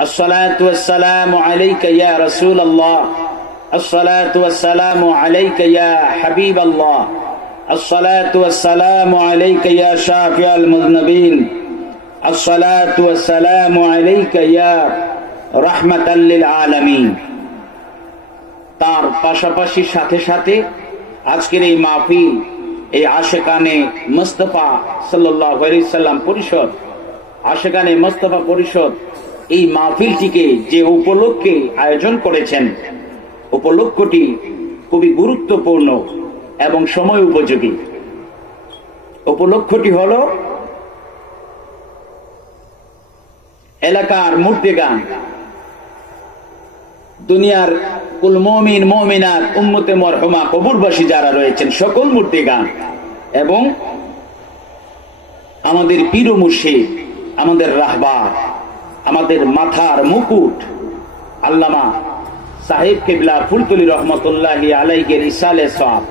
अस्सलातु वस्सलामु अलैका या रसूल अल्लाह, अस्सलातु वस्सलामु अलैका या हबीब अल्लाह, अस्सलातु वस्सलामु अलैका या शाफिअल मुज़नबीन, अस्सलातु वस्सलामु अलैका या रहमताल लिल आलामीन। तार पाशापाशी साथे साथे आजकेर এই মাহফিল, এই আশিকানে মুস্তাফা সাল্লাল্লাহু আলাইহি সাল্লাম পরিষদ, আশিকানে মুস্তাফা পরিষদ এই মাহফিলটিকে যে উপলক্ষে আয়োজন করেছেন, উপলক্ষটি খুবই গুরুত্বপূর্ণ এবং সময় উপযোগী। উপলক্ষটি হল এলাকার মুর্তেগান, দুনিয়ার কুল মুমিন মুমিনাত উম্মতে মরহুমা কবরবাসী যারা রয়েছেন সকল মুর্তেগান এবং আমাদের পীর ও মুর্শিদ, আমাদের রাহবার, আমাদের মাথার মুকুট আল্লামা সাহেব কিবলা ফুলতলি রহমতুল্লাহি আলাইহির ইসালে সওয়াব,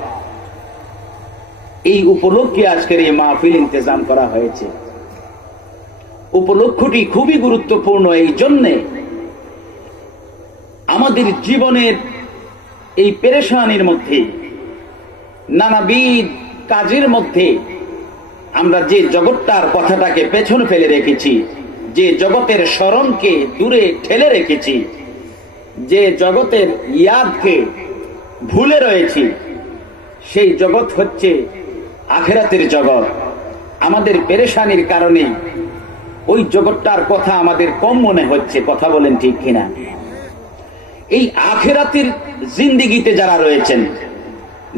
এই উপলক্ষে আজকের এই মাহফিল ইন্তজাম করা হয়েছে। উপলক্ষটি খুবই গুরুত্বপূর্ণ এই জন্যে, আমাদের জীবনের এই পেরেশানির মধ্যে, নানাবিধ কাজের মধ্যে আমরা যে জগৎটার কথাটাকে পেছনে ফেলে রেখেছি, যে জগতের স্মরণকে দূরে ঠেলে রেখেছি, যে জগতের ইয়াদকে ভুলে রয়েছি, সেই জগৎ হচ্ছে আখিরাতের জগৎ। আমাদের পেরেশানির কারণে ওই জগৎটার কথা আমাদের কম মনে হচ্ছে। কথা বলেন ঠিক কিনা? এই আখিরাতের জিন্দেগিতে যারা রয়েছেন,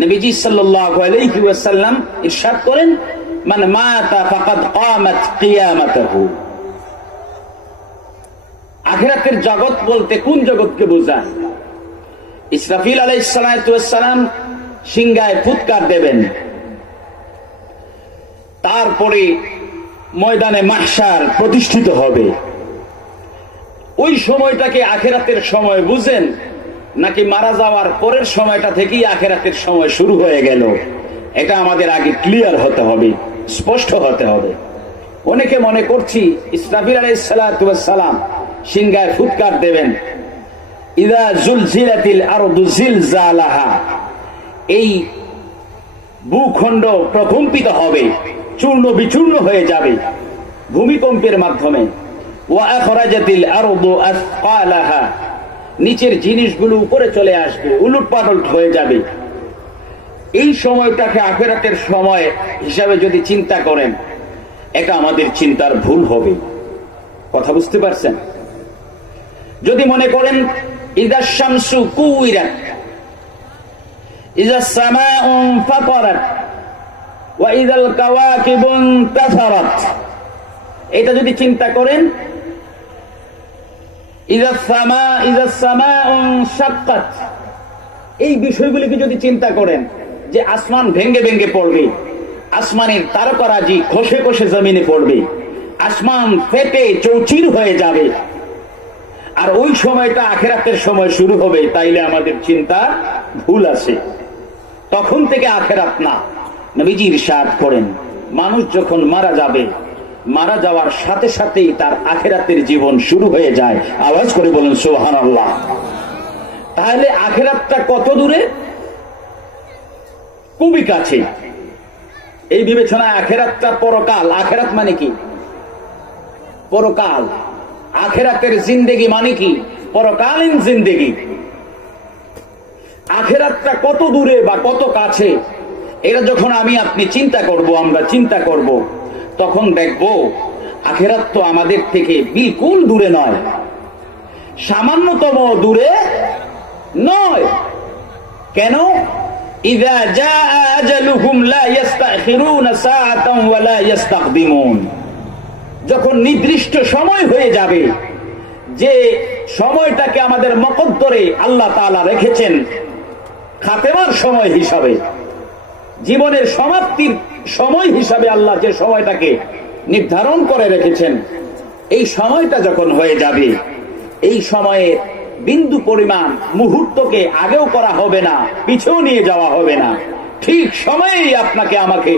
নবীজি সাল্লাল্লাহু আলাইহি ওয়াসাল্লাম ইরশাদ করেন, মান মাতা ফাকাদ কামাত কিয়ামাতুহু। আখিরাতের জগৎ বলতে কোন জগৎকে বোঝায়? ইসরাফিল আলাইহিস সালাতু ওয়াস সালাম সিংহায় ফুৎকার দেবেন, তারপরে ময়দানে মাহশার প্রতিষ্ঠিত হবে। ওই সময়টাকে আখিরাতের সময় বুঝেন, নাকি মারা যাওয়ার পরের সময়টা থেকেই আখিরাতের সময় শুরু হয়ে গেল? এটা আমাদের আগে ক্লিয়ার হতে হবে, স্পষ্ট হতে হবে। অনেকে মনে করছি ইসরাফিল আলাইহিস সালাতু ওয়াস সালাম সিংহায় ফুৎকার দেবেন, ইযা জুলজিলাতিল আরদু জিলজালাহা, এই ভূখণ্ড প্রকম্পিত হবে, চূর্ণ বিচূর্ণ হয়ে যাবে ভূমিকম্পের মাধ্যমে। ওয়া আখরাজাতিল আরদু আসকালাহা, নিচের জিনিসগুলো উপরে চলে আসবে, উলটপালট হয়ে যাবে। এই সময়টাকে আখিরাতের সময় হিসাবে যদি চিন্তা করেন, এটা আমাদের চিন্তার ভুল হবে। কথা বুঝতে পারছেন? যদি মনে করেন ইযা শামসু কুইরাত, ইযা সামাউ ফাতারাত, ওয়া ইযাল কাওয়াকিবু ইনতাসারাত, এটা যদি চিন্তা করেন, ইযা সামাউ শাক্কাত, এই বিষয়গুলিকে যদি চিন্তা করেন যে আসমান ভেঙ্গে ভেঙ্গে পড়বে, আসমানের তারকারাজি খসে খসে জমিনে পড়বে, আসমান ফেটে চৌচির হয়ে যাবে, আর ওই সময়টা আখিরাতের সময় শুরু হবে, তাইলে আমাদের চিন্তা ভুল আছে। তখন থেকে আখিরাত না। নবীজি ইরশাদ করেন, মানুষ যখন মারা যাবে, মারা যাওয়ার সাথে সাথেই তার আখিরাতের জীবন শুরু হয়ে যায়। আওয়াজ করে বলেন সুবহানাল্লাহ। তাহলে আখিরাতটা কত দূরে? খুবই কাছে। এই বিবেচনায় আখিরাতটা পরকাল। আখিরাত মানে কি? পরকাল। আখিরাতের জিন্দেগি মানে কি? পরকালীন জিন্দেগি। আখিরাতটা কত দূরে বা কত কাছে, এটা যখন আমি আপনি চিন্তা করব, আমরা চিন্তা করব, তখন দেখব আখিরাত তো আমাদের থেকে বিলকুল দূরে নয়, সামান্যতম দূরে নয়। কেন? ইযা জাআ আজালুহুম লা ইস্তাখিরুনা সাআতান ওয়া লা ইস্তাকদিমুন, যখন নির্দিষ্ট সময় হয়ে যাবে, যে সময়টাকে আমাদের মকদ্দরে আল্লাহ তাআলা রেখেছেন খাতেমার সময় হিসাবে, জীবনের সমাপ্তির সময় হিসাবে আল্লাহ যে সময়টাকে নির্ধারণ করে রেখেছেন, এই সময়টা যখন হয়ে যাবে, এই সময়ে বিন্দু পরিমাণ মুহূর্তকে আগেও করা হবে না, পিছেও নিয়ে যাওয়া হবে না। ঠিক সময়েই আপনাকে আমাকে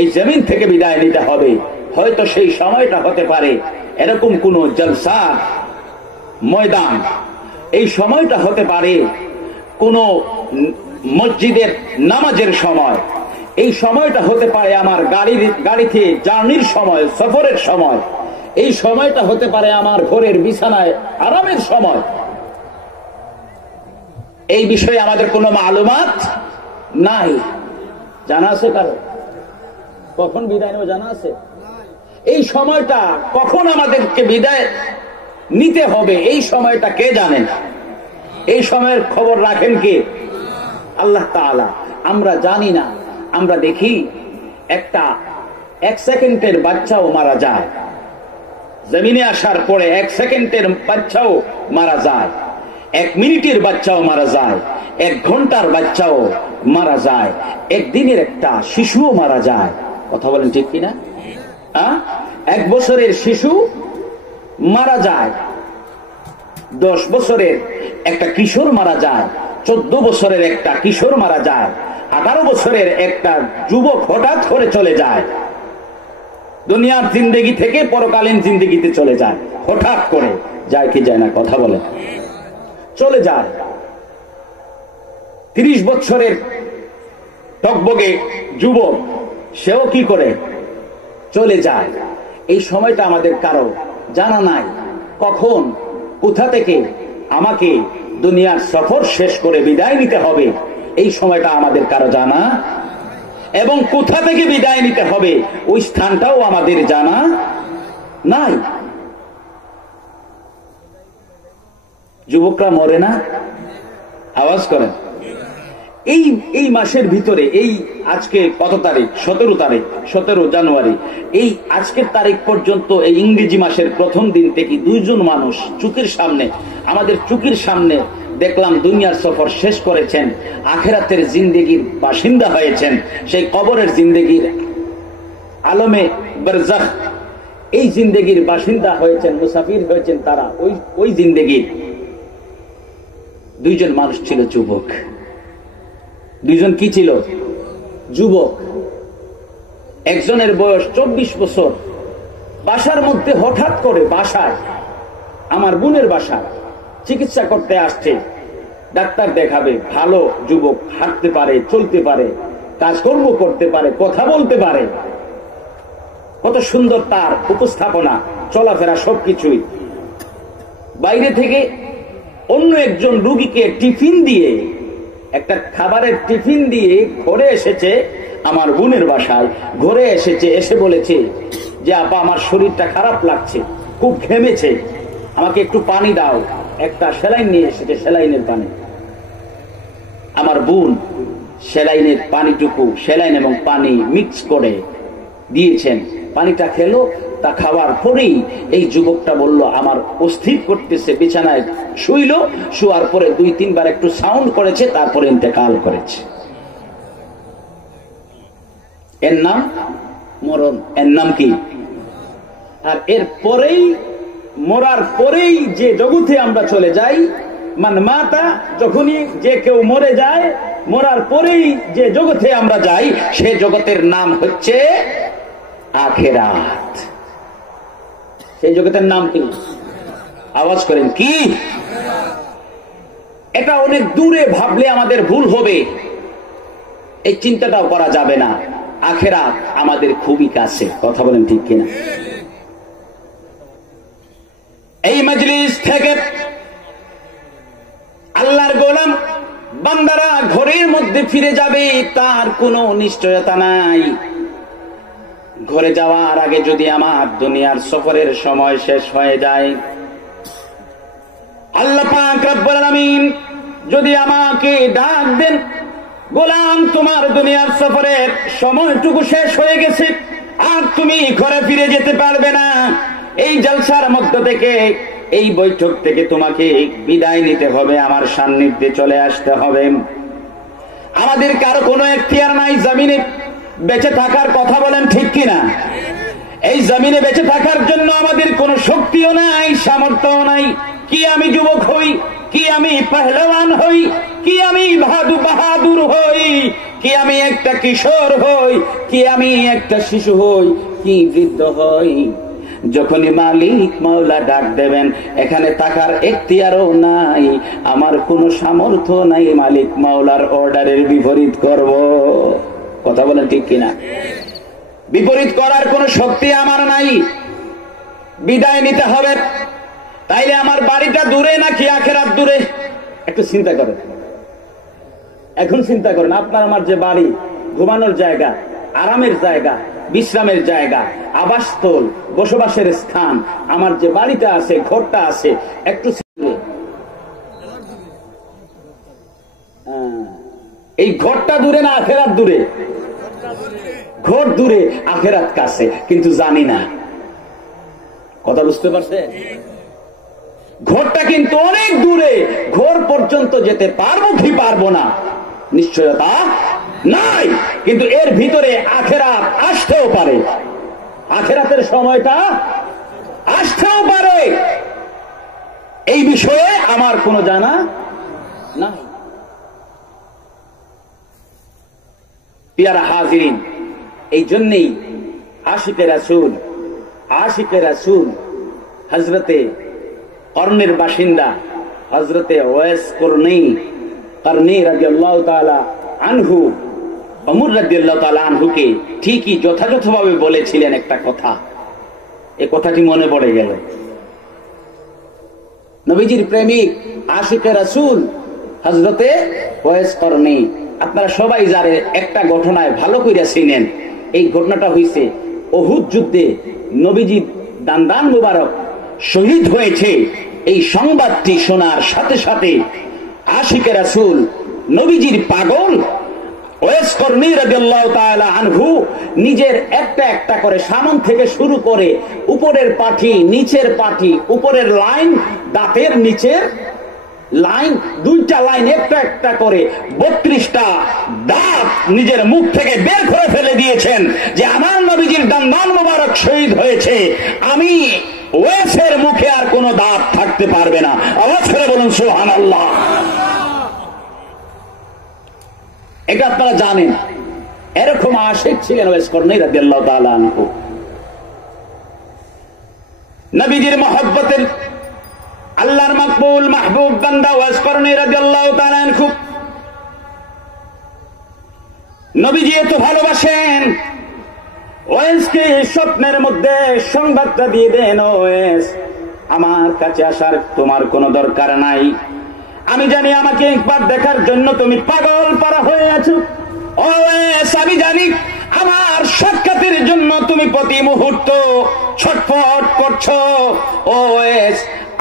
এই জমিন থেকে বিদায় নিতে হবে। হয়তো সেই সময়টা হতে পারে এরকম কোন জলসা ময়দান, এই সময়টা হতে পারে কোন মসজিদের নামাজের সময়, এই সময়টা হতে পারে আমার গাড়িতে জার্নির সময়, সফরের সময়, এই সময়টা হতে পারে আমার ঘরের বিছানায় আরামের সময়। এই বিষয়ে আমাদের কোনো মালুমাত নাই। জানা আছে কারো? কখন বিদায় নেব জানা আছে? এই সময়টা কখন আমাদেরকে বিদায় নিতে হবে, এই সময়টা কে জানেন? এই সময়ের খবর রাখেন কে? আল্লাহ তাআলা। আমরা জানি না। আমরা দেখি এক সেকেন্ডের বাচ্চাও মারা যায়, জমিনে আসার পরে 1 সেকেন্ডের বাচ্চাও মারা যায়, 1 মিনিটের বাচ্চাও মারা যায়, 1 ঘন্টার বাচ্চাও মারা যায়, একদিনের একটা শিশুও মারা যায়। কথা বলেন ঠিক কিনা? 1 বছরের শিশু মারা যায়, 10 বছরের একটা কিশোর মারা যায়, 14 বছরের একটা কিশোর মারা যায়, 18 বছরের একটা যুবক হঠাৎ করে চলে যায়, দুনিয়ার জিন্দেগি থেকে পরকালীন জিন্দেগিতে চলে যায়। হঠাৎ করে যায় কি যায় না? কথা বলে চলে যায়। 30 বছরের টকবগে যুবক, সেও কি করে চলে যায়। এই সময়টা আমাদের কারো জানা নাই। কখন কোথা থেকে আমাকে দুনিয়ার সফর শেষ করে বিদায় নিতে হবে, এই সময়টা আমাদের কারো জানা, এবং কোথা থেকে বিদায় নিতে হবে ওই স্থানটাও আমাদের জানা নাই। যুবকরা মরে না? আওয়াজ করেন। এই মাসের ভিতরে, এই আজকে কত তারিখ? 17 জানুয়ারি। এই আজকের তারিখ পর্যন্ত এই ইংরেজি মাসের প্রথম দিন থেকে 2 জন মানুষ আমাদের চোখের সামনে দেখলাম দুনিয়ার সফর শেষ করেছেন, আখিরাতের জিন্দেগির বাসিন্দা হয়েছেন, সেই কবরের জিন্দেগির আলমে বারজাখ এই জিন্দেগির বাসিন্দা হয়েছেন, মুসাফির হয়েছেন। তারা ওই জিন্দেগির 2 জন মানুষ ছিল যুবক। 2 জন কি ছিল? যুবক। একজনের বয়স 24 বছর। বাসার মধ্যে হঠাৎ করে, বাসায় আমার বোনের বাসা, চিকিৎসা করতে আসছে, ডাক্তার দেখাবে। ভালো যুবক, হাঁটতে পারে, চলতে পারে, কাজকর্ম করতে পারে, কথা বলতে পারে, কত সুন্দর তার উপস্থাপনা, চলাফেরা, সবকিছুই। বাইরে থেকে অন্য একজন রুগীকে টিফিন দিয়ে, একটা খাবারের টিফিন দিয়ে ঘরে এসেছে, আমার বোনের বাসায় ঘরে এসেছে, এসে বলেছে যে আপা আমার শরীরটা খারাপ লাগছে, খুব ঘেমেছে, আমাকে একটু পানি দাও। একটা সেলাইন নিয়ে এসেছে, সেলাইনের পানি। আমার বোন সেলাইনের পানিটুকু, সেলাইন এবং পানি মিক্স করে দিয়েছেন। পানিটা খেলো। তা খাওয়ার পরেই এই যুবকটা বলল আমার অস্থির করতেছে, বিছানায় শুইল। শোয়ার পরে 2-3 বার একটু সাউন্ড করেছে, তারপরে ইন্তেকাল করেছে। এর নাম মরণ। এর নাম কি? আর এর পরেই, মরার পরেই যে জগতে আমরা চলে যাই, মান মাতা, যখনই যে কেউ মরে যায়, মরার পরেই যে জগতে আমরা যাই, সে জগতের নাম হচ্ছে আখিরাত। সেই জগতের নাম কি? আওয়াজ করেন, কি? এটা অনেক দূরে ভাবলে আমাদের ভুল হবে, এই চিন্তাটাও করা যাবে না। আখিরাত আমাদের খুবই কাছে। কথা বলেন ঠিক কিনা? এই মজলিস থেকে আল্লাহর গোলাম বান্দারা ঘরের মধ্যে ফিরে যাবে, তার কোনো নিশ্চয়তা নাই। ঘরে যাওয়ার আগে যদি আমার দুনিয়ার সফরের সময় শেষ হয়ে যায়, আল্লাহ পাক রব্বুল আলামিন যদি আমাকে ডাক দেন, গোলাম তোমার দুনিয়ার সফরের সময়টুকু শেষ হয়ে গেছে, আর তুমি ঘরে ফিরে যেতে পারবে না, এই জলসার মধ্য থেকে, এই বৈঠক থেকে তোমাকে বিদায় নিতে হবে, আমার সান্নিধ্যে চলে আসতে হবে। আমাদের কারো কোনো এখতিয়ার নাই জমিনে বেঁচে থাকার। কথা বলেন ঠিক কিনা? এই জমিনে বেঁচে থাকার জন্য আমাদের কোনো শক্তিও নাই, সামর্থ্যও নাই। কি আমি যুবক হই, কি আমি পহলওয়ান হই, কি আমি বাহাদুর হই, কি আমি একটা কিশোর হই, কি আমি একটা শিশু হই, কি বৃদ্ধ হই, যখনই মালিক মাওলা ডাক দেবেন, এখানে তাকার এখতিয়ারও নাই, আমার কোনো সামর্থ্য নাই মালিক মাওলার অর্ডারের বিপরীত করব। কথা বলেন ঠিক কিনা? বিপরীত করার কোনো শক্তি আমার নাই, বিদায় নিতে হবে। তাইলে আমার বাড়িটা দূরে নাকি আখেরাত দূরে? একটু চিন্তা করেন, এখন চিন্তা করেন। আপনার আমার যে বাড়ি, ঘুমানোর জায়গা, আরামের জায়গা, বিশ্রামের জায়গা, আবাসস্থল, বসবাসের স্থান, আমার যে বাড়িটা আছে, ঘরটা আছে, একটু এই ঘরটা দূরে না আখেরাত দূরে? ঘর দূরে, আখেরাত কাছে, কিন্তু জানি না। কথা বুঝতে পারছে? ঘরটা কিন্তু অনেক দূরে, ঘর পর্যন্ত যেতে পারবো কি পারবো না নিশ্চয়তা নাই, কিন্তু এর ভিতরে আখেরাত আসতেও পারে, আখেরাতের সময়টা আসতেও পারে। এই বিষয়ে আমার কোনো জানা নাই। পিয়ারা হাজিরিন, এই জন্যই আশিকে রাসূল হযরতে কর্ণের বাসিন্দা হযরতে ওয়াইস করনী রাদিয়াল্লাহু তাআলা আনহু, ওমর রাদিয়াল্লাহু তাআলা আনহুকে ঠিকই যথাযথভাবে বলেছিলেন একটা কথা। এই কথাটি মনে পড়ে গেল। নবীজির প্রেমিক আশিকে রাসূল হযরতে ওয়াইস করনী, আপনারা সবাই যারে একটা ঘটনায় ভালো কইরা চিনেন। এই ঘটনাটা হইছে উহুদ যুদ্ধে নবীজি দান মুবারক শহীদ হয়েছে। এই সংবাদটি শোনার সাথে সাথে আশিকে রাসূল, নবীজির পাগল ওয়াইস করনী রাদিয়াল্লাহু তাআলা আনহু নিজের একটা একটা করে সামন থেকে শুরু করে উপরের পাটি, নিচের পাটি, উপরের লাইন, দাঁতের নিচের লাইন, দুইটা লাইন একটা একটা করে 32টা দাঁত নিজের মুখ থেকে বের করে ফেলে দিয়েছেন যে আমার নবীজির দান মোবারক শহীদ হয়েছে, আমি ওয়াইসের মুখে আর কোনো দাঁত থাকতে পারবে না। আওয়াজ করে বলুন সুবহানাল্লাহ। এটা আপনারা জানেন। এরকম আশিক ছিলেন ওয়াইস করনী রাদিয়াল্লাহু তাআলা আনহু। নবীজির মহব্বতের আল্লাহর মকবুল মাহবুব বান্দা ওয়াইস করনী রাদিয়াল্লাহু তাআলা আনহু নবীজি এত ভালোবাসেন। ওয়াইসকে স্বপ্নের মধ্যে সংবাদটা দিয়ে দেন, ওয়াইস আমার কাছে আসার তোমার কোনো দরকার নাই, আমি জানি আমাকে একবার দেখার জন্য তুমি পাগল পারা হয়ে আছো। ওয়াইস আমি জানি আমার সাক্ষাতের জন্য তুমি প্রতি মুহূর্ত ছটফট করছো। ওয়াইস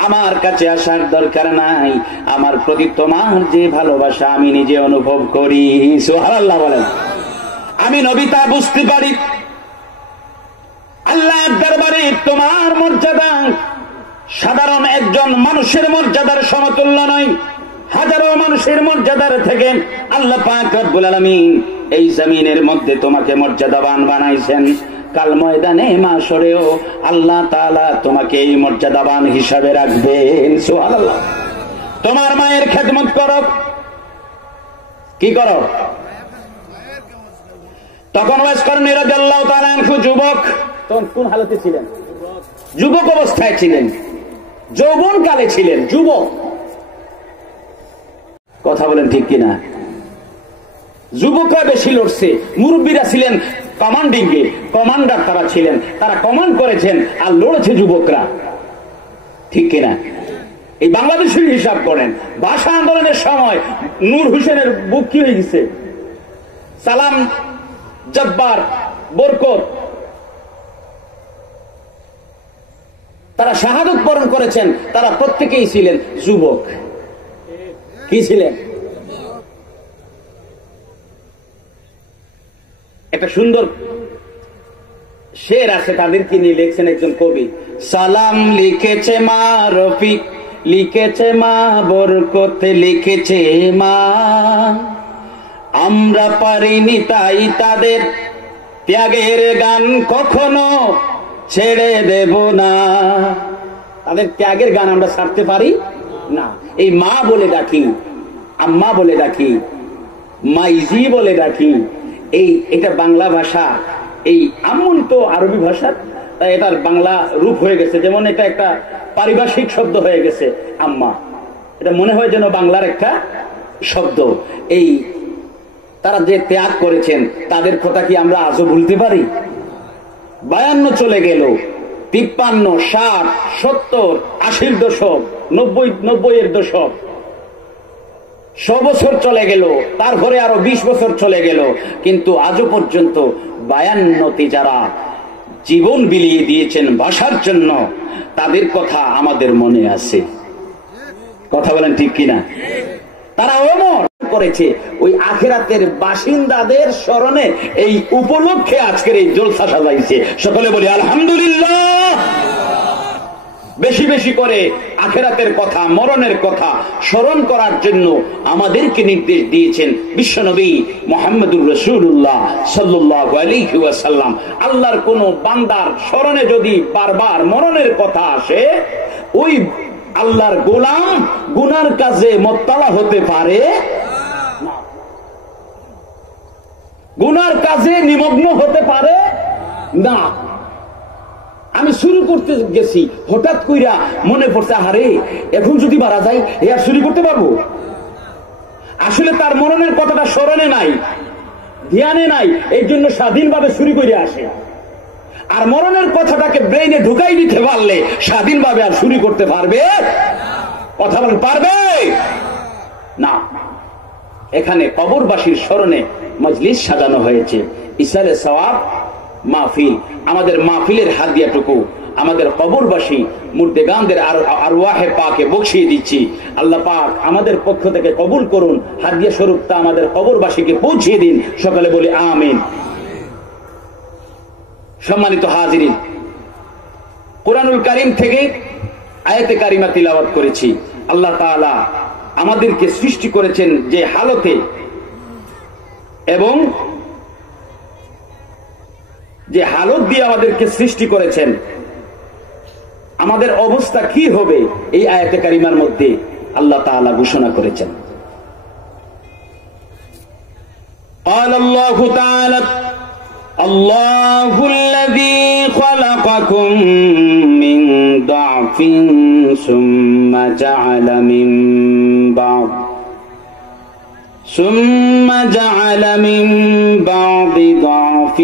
আমার কাছে আসার দরকার নাই, আমার প্রতি তোমার যে ভালোবাসা আমি নিজে অনুভব করি। সুবহানাল্লাহ বলেন। আমি নবী তা বুঝতে পারি। আল্লাহর দরবারে তোমার মর্যাদা সাধারণ একজন মানুষের মর্যাদার সমতুল্য নয়, হাজারো মানুষের মর্যাদার থেকে আল্লাহ পাক রব্বুল আলামিন এই জমিনের মধ্যে তোমাকে মর্যাদাবান বানাইছেন। কাল ময়দানে মাশরেও আল্লাহ তাআলা তোমাকে এই মর্যাদাবান হিসাবে রাখবেন। সুবহানাল্লাহ। তোমার মায়ের খেদমত করো। কি করো? তখন ওয়াইস করনী রাদিয়াল্লাহু তাআলা আনহু যুবক। তখন কোন হালতে ছিলেন? যুবক অবস্থায় ছিলেন, যৌবন কালে ছিলেন, যুবক। কথা বলেন ঠিক কিনা? যুবকরা বেশি লড়ছে, মুরব্বীরা ছিলেন কমান্ডিং এ, কমান্ডার তারা ছিলেন, তারা কমান্ড করেছেন, আর লড়েছে যুবকরা। ঠিক কিনা? এই বাংলাদেশের হিসাব করেন, ভাষা আন্দোলনের সময় নূর হোসেনের বুক কি হয়ে গেছে, সালাম, জব্বার, বরকত, তারা শাহাদত বরণ করেছেন। তারা প্রত্যেকেই ছিলেন যুবক। কি ছিলেন? একটা সুন্দর শের আছে তাদেরকে নিয়ে, লিখছেন একজন কবি। সালাম লিখেছে মা রফিক, লিখেছে মা বরকত, লিখেছে মা, আমরা পারিনি তাই তাদের ত্যাগের গান কখনো ছেড়ে দেব না। তাদের ত্যাগের গান আমরা ছাড়তে পারি না। এই মা বলে ডাকি, আম্মা বলে ডাকি, মাইজি বলে ডাকি। এটা বাংলা ভাষা। এই আম্মুন তো আরবি ভাষার তাই এটার বাংলা রূপ হয়ে গেছে, যেমন এটা একটা পারিভাষিক শব্দ হয়ে গেছে আম্মা, এটা মনে হয় যেন বাংলার একটা শব্দ। এই তারা যে ত্যাগ করেছেন তাদের কথা কি আমরা আজও ভুলতে পারি? 52 চলে গেল, 53, 60, 70, 80-র দশক, 90-এর দশক, 100 বছর চলে গেল, তারপরে আরো 20 বছর চলে গেল, কিন্তু আজও পর্যন্ত 52তে যারা জীবন বিলিয়ে দিয়েছেন ভাষার জন্য, তাদের কথা আমাদের মনে আছে। কথা বলেন ঠিক কিনা? তারা অমর করেছে ওই আখিরাতের বাসিন্দাদের স্মরণে। এই উপলক্ষে আজকের এই জলসা সাজাইছে। সকলে বলি আলহামদুলিল্লাহ। বেশি বেশি করে আখিরাতের কথা, মরণের কথা স্মরণ করার জন্য আমাদেরকে নির্দেশ দিয়েছেন বিশ্বনবী মুহাম্মদুর রাসূলুল্লাহ সাল্লাল্লাহু আলাইহি ওয়াসাল্লাম। আল্লাহর কোন বান্দার স্মরণে যদি বারবার মরণের কথা আসে, ওই আল্লাহর গোলাম গুনার কাজে মোত্তালা হতে পারে না, গুনার কাজে নিমগ্ন হতে পারে না। আমি শুরু করতে গেছি, হঠাৎ কইরা মনে পড়ছে, আরে এখন যদি মারা যাই এ আর শুরু করতে পারবো? আসলে তার মরণের কথাটা স্মরণে নাই, ধ্যানে নাই, এই জন্য স্বাধীনভাবে শুরু করে আসে। আর মরণের কথাটাকে ব্রেইনে ঢুকাই দিতে পারলে স্বাধীনভাবে আর শুরু করতে পারবে? কথা বলেন, পারবে না। এখানে কবরবাসীর স্মরণে মজলিস সাজানো হয়েছে, ইসালে সওয়াব মাহফিল। আমাদের মাহফিলের হাদিয়াটুকু আমাদের কবরবাসী মুর্দেগানদের আরওয়াহে পাকে বকশিয়ে দিচ্ছি। আল্লাহ পাক আমাদের পক্ষ থেকে কবুল করুন, হাদিয়া স্বরূপটা আমাদের কবরবাসীকে পৌঁছিয়ে দিন। সকালে বলি আমিন। সম্মানিত হাজিরিন, কুরআনুল কারীম থেকে আয়াতে কারিমা তিলাওয়াত করেছি। আল্লাহ তাআলা আমাদেরকে সৃষ্টি করেছেন যে হালতে, এবং যে হালত দিয়ে আমাদেরকে সৃষ্টি করেছেন, আমাদের অবস্থা কি হবে এই আয়াতে কারিমার মধ্যে আল্লাহ তাআলা ঘোষণা করেছেন। قال الله تعالى الله الذي خلقكم من ضعف ثم جعل من بعد ضعف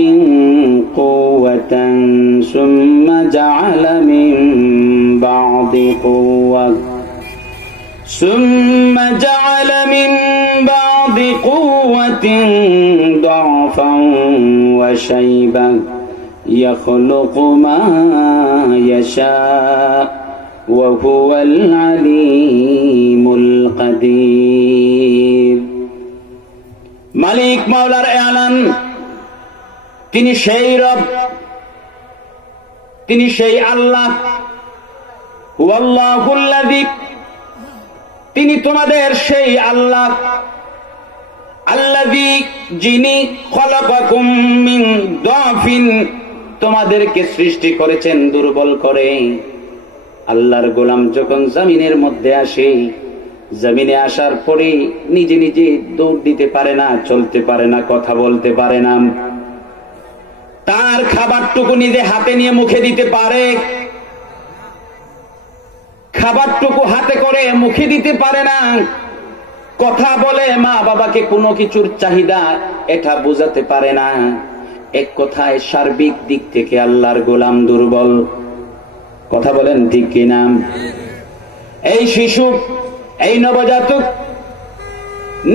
قوة ثم جعل من بعد قوة ثم جعل من بعد قوة ضعفا وشيبا يخلق ما يشاء وهو العليم القدير। মালিক মাওলার এলান, তিনি সেই রব, তিনি সেই আল্লাহ। হুয়াল্লাহুল্লাযী, তিনি তোমাদের সেই আল্লাহ। আল্লাযী, যিনি খলাকাকুম মিন দাফিন, তোমাদেরকে সৃষ্টি করেছেন দুর্বল করে। আল্লাহর গোলাম যখন জমিনের মধ্যে আসে, জমিনে আসার পরে নিজে নিজে দৌড় দিতে পারে না, চলতে পারে না, কথা বলতে পারে না। তার খাবারটুকু নিজে হাতে নিয়ে মুখে দিতে পারে, খাবারটুকু হাতে করে মুখে দিতে পারে না। কথা বলে মা বাবাকে কোনো কিছুর চাহিদা এটা বোঝাতে পারে না। এক কথায় সার্বিক দিক থেকে আল্লাহর গোলাম দুর্বল। কথা বলেন ঠিক কিনা? এই শিশু, এই নবজাতক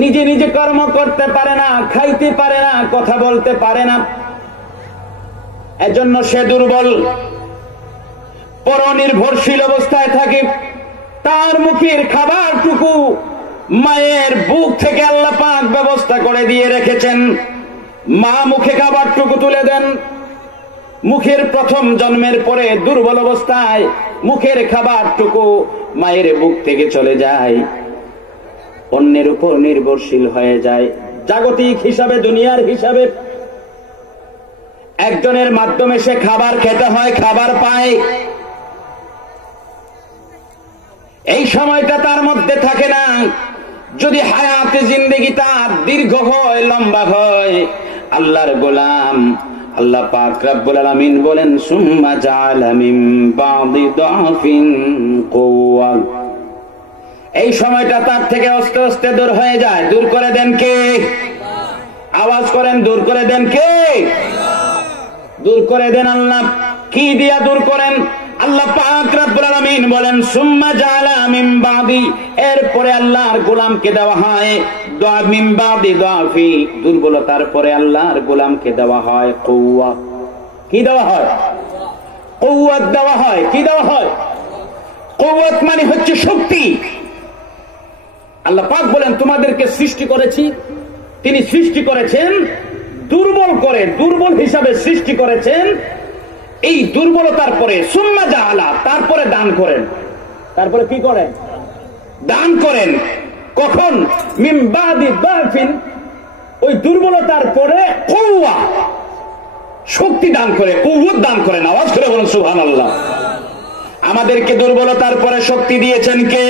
নিজে নিজে কর্ম করতে পারে না, খাইতে পারে না, কথা বলতে পারে না, এজন্য সে দুর্বল, পরনির্ভরশীল অবস্থায় থাকে। তার মুখের খাবারটুকু মায়ের বুক থেকে আল্লাহ পাক ব্যবস্থা করে দিয়ে রেখেছেন। মা মুখে খাবারটুকু তুলে দেন। মুখের প্রথম জন্মের পরে দুর্বল অবস্থায় মুখের খাবারটুকু মায়ের বুক থেকে চলে যায়, অন্যের উপর নির্ভরশীল হয়ে যায়। জাগতিক হিসাবে, দুনিয়ার হিসাবে একজনের মাধ্যমে সে খাবার খেতে হয়, খাবার পায়। এই সময়টা তার মধ্যে থাকে না। যদি হায়াতে জিন্দেগি তার দীর্ঘ হয়, লম্বা হয়, আল্লাহর গোলাম আল্লাহ পাক রব্বুল আলামিন বলেন সুম্মা জাআলা মিন বাদি দাফিন কুওয়া। এই সময়টা তার থেকে আস্তে আস্তে দূর হয়ে যায়। দূর করে দেন কে? আওয়াজ করেন, দূর করে দেন কে? দূর করে দেন আল্লাহ। কি দিয়া দূর করেন? আল্লাহ পাক রব্বুল আলামিন বলেন সুম্মা জাআলা মিন বাদি, এরপরে আল্লাহর গোলামকে দেওয়া হয় মিন বাদি দাফি, দুর্বলতার পরে আল্লাহর গোলামকে দেওয়া হয় কুওয়া। কি দেওয়া হয়? কুওয়াত দেওয়া হয়। কি দেওয়া হয়? কুওয়াত মানে হচ্ছে শক্তি। আল্লাহ পাক বলেন তোমাদেরকে সৃষ্টি করেছি, তিনি সৃষ্টি করেছেন দুর্বল করে, দুর্বল হিসাবে সৃষ্টি করেছেন। এই দুর্বলতার পরে সুম্মা জাআলা, তারপরে দান করেন। তারপরে কি করেন? দান করেন। কখন? মিন বাদি দাফিন, ওই দুর্বলতার পরে কুওয়া, শক্তি দান করে, কুওয়াত দান করেন। আওয়াজ করে বলুন সুবহানাল্লাহ। আমাদেরকে দুর্বলতার পরে শক্তি দিয়েছেন কে?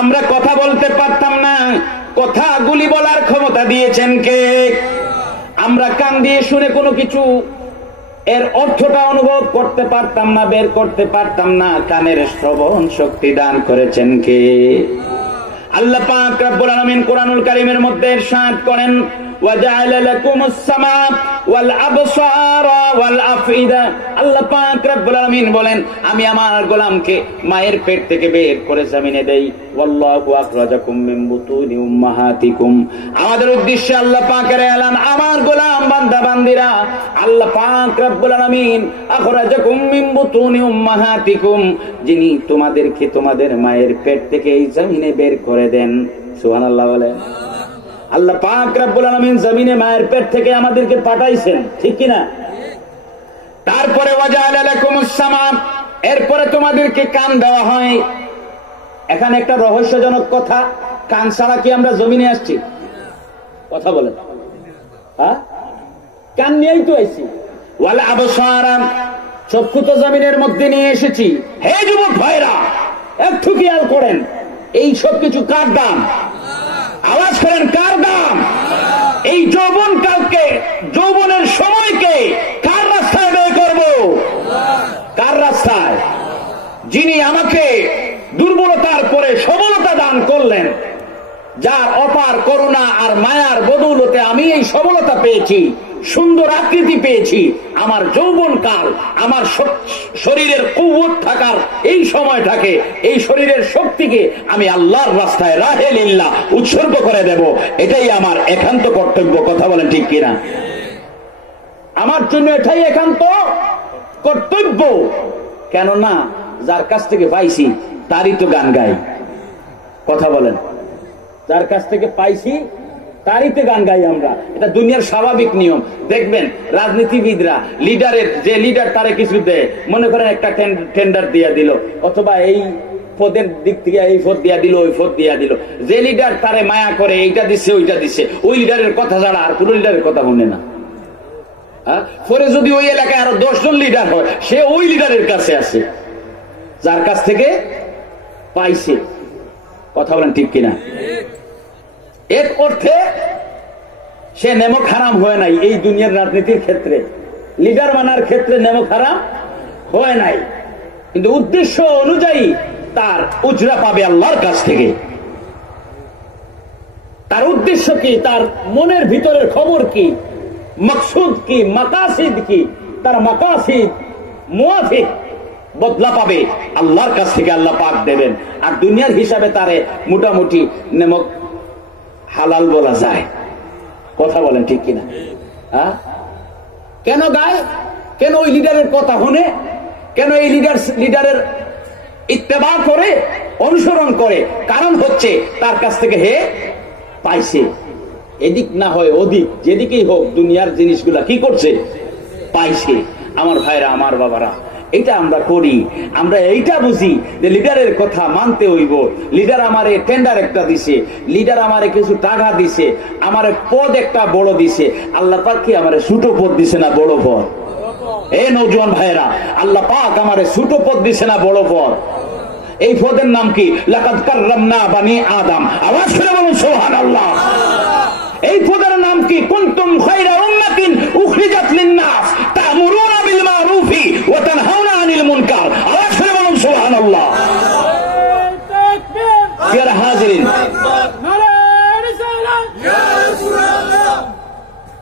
আমরা কথা বলতে পারতাম না, কথাগুলি বলার ক্ষমতা দিয়েছেন কে? আমরা কান দিয়ে শুনে কোনো কিছু এর অর্থটা অনুভব করতে পারতাম না, বের করতে পারতাম না, কানের শ্রবণ শক্তি দান করেছেন কে? আল্লাহ পাক রব্বুল আলামিন কোরআনুল কারীমের মধ্যে ইরশাদ করেন ওয়াজআলা লাকুমুস সামা ওয়াল আবসারা ওয়াল আফইদা। আল্লাহ পাক রব্বুল আলামিন বলেন আমি আমার গোলামকে মায়ের পেট থেকে বের করে জমিনে দেই। ওয়াল্লাহু আখরাজাকুম মিন বুতুনি উম্মাহাতিকুম। আমাদের উদ্দেশ্যে আল্লাহ পাকের এলান, আমার গোলাম বান্দা বান্দিরা, আল্লাহ পাক রব্বুল আলামিন আখরাজাকুম মিন বুতুনি উম্মাহাতিকুম, যিনি তোমাদেরকে তোমাদের মায়ের পেট থেকে এই জমিনে বের করে দেন। সুবহানাল্লাহ বলেন। আল্লাহ পাক রব্বুল আলামিন জমিনে মায়ের পেট থেকে আমাদেরকে পাঠাইছেন, ঠিক কি না? তারপরে ওয়াজআলা লাকুমুস সামা, এরপরে তোমাদেরকে কান দেওয়া হয়। এখানে একটা রহস্যজনক কথা, কান ছাড়া কি আমরা জমিনে আসছি? কথা বলেন। হ্যাঁ, কান নিয়েই তো আইছি। ওয়াল আবসারা, চক্ষু তো জমিনের মধ্যে নিয়ে এসেছি। হে যুবক ভাইরা, একটু খেয়াল করেন, এই সব কিছু কার দাম? আওয়াজ করেন, কার দাম? এই যৌবন কালকে, যৌবনের সময়কে কার রাস্তায় ব্যয় করব? কার রাস্তায়? যিনি আমাকে দুর্বলতার পরে সবলতা দান করলেন, যার অপার করুণা আর মায়ার বদৌলতে আমি এই সবলতা পেয়েছি, সুন্দর আকৃতি পেয়েছি। আমার যৌবন কাল, আমার শরীরের কুওয়াত থাকার এই সময়টাকে, এই শরীরের শক্তিকে আমি আল্লাহর রাস্তায় রাহে লিল্লাহ উৎসর্গ করে দেব। এটাই আমার একান্ত কর্তব্য। কথা বলেন ঠিক কিনা? আমার জন্য এটাই একান্ত কর্তব্য। কেননা যার কাছ থেকে পাইছি তারই তো গান গাই। কথা বলেন। যার কাছ থেকে পাইছি তারিতে গান গাই আমরা, এটা দুনিয়ার স্বাভাবিক নিয়ম। দেখবেন রাজনীতিবিদরা, লিডারের যে লিডার তারে কিছু দেয়, মনে করেন একটা টেন্ডার দিয়া দিল, অথবা এই পদের দিক থেকে এই পদ দিয়া দিল, ওই পদ দিয়া দিল, যে লিডার তারে মায়া করে এইটা দিচ্ছে ওইটা দিচ্ছে, ওই লিডারের কথা ছাড়া আর কোন লিডারের কথা শুনে না। পরে যদি ওই এলাকায় আরো 10 জন লিডার হয়, সে ওই লিডারের কাছে আছে যার কাছ থেকে পাইছে। কথা বলেন ঠিক কিনা? এক অর্থে সে নেমক হারাম হয় নাই। এই দুনিয়ার রাজনীতির ক্ষেত্রে, লিডার মানার ক্ষেত্রে নেমক হারাম হয় নাই, কিন্তু উদ্দেশ্য অনুযায়ী তার উজরা পাবে আল্লাহর কাছ থেকে। তার উদ্দেশ্য কি, তার মনের ভিতরের খবর কি, মকসুদ কি, মাকাসিদ কি, তার মাকাসিদ মুআফিক বদলা পাবে আল্লাহর কাছ থেকে, আল্লাহ পাক দেবেন। আর দুনিয়ার হিসাবে তারে মোটামুটি নেমক হালাল বলা যায়। কথা বলেন ঠিক কিনা? কেন গায়? কেন ওই লিডারের কথা শুনে? কেন এই লিডারের ইত্তেবা করে, অনুসরণ করে? কারণ হচ্ছে তার কাছ থেকে হে পাইছে। এদিক না হয় ওদিক, যেদিকেই হোক দুনিয়ার জিনিসগুলা কি করছে? পাইছে। আমার ভাইরা, আমার বাবারা, এটা আমরা করি। আমরা এইটা বুঝি যে লিডারের কথা মানতে হইব। লিডার আমারে টেন্ডার একটা দিছে, লিডার আমারে কিছু টাকা দিছে, আমারে পদ একটা বড় দিছে। আল্লাহ পাক কি আমারে ছোট পদ দিছে না বড় পদ? এই নওজোয়ান ভাইরা, আল্লাহ পাক আমারে ছোট পদ দিছে না বড় পদ? এই পদের নাম কি? লাকাদ কাররামনা বানি আদম। আওয়াজ করে বলুন সুবহানাল্লাহ। এই পদের নাম কি? কুনতুম খায়রা উম্মাতিন উখরিজাত লিন-নাস তা'মুরুনা বিল মা'রুফি ওয়া তানহাউনা আনিল মুনকার। আওয়াজ করে বলুন সুবহানাল্লাহ। প্রিয় হাজিরিন,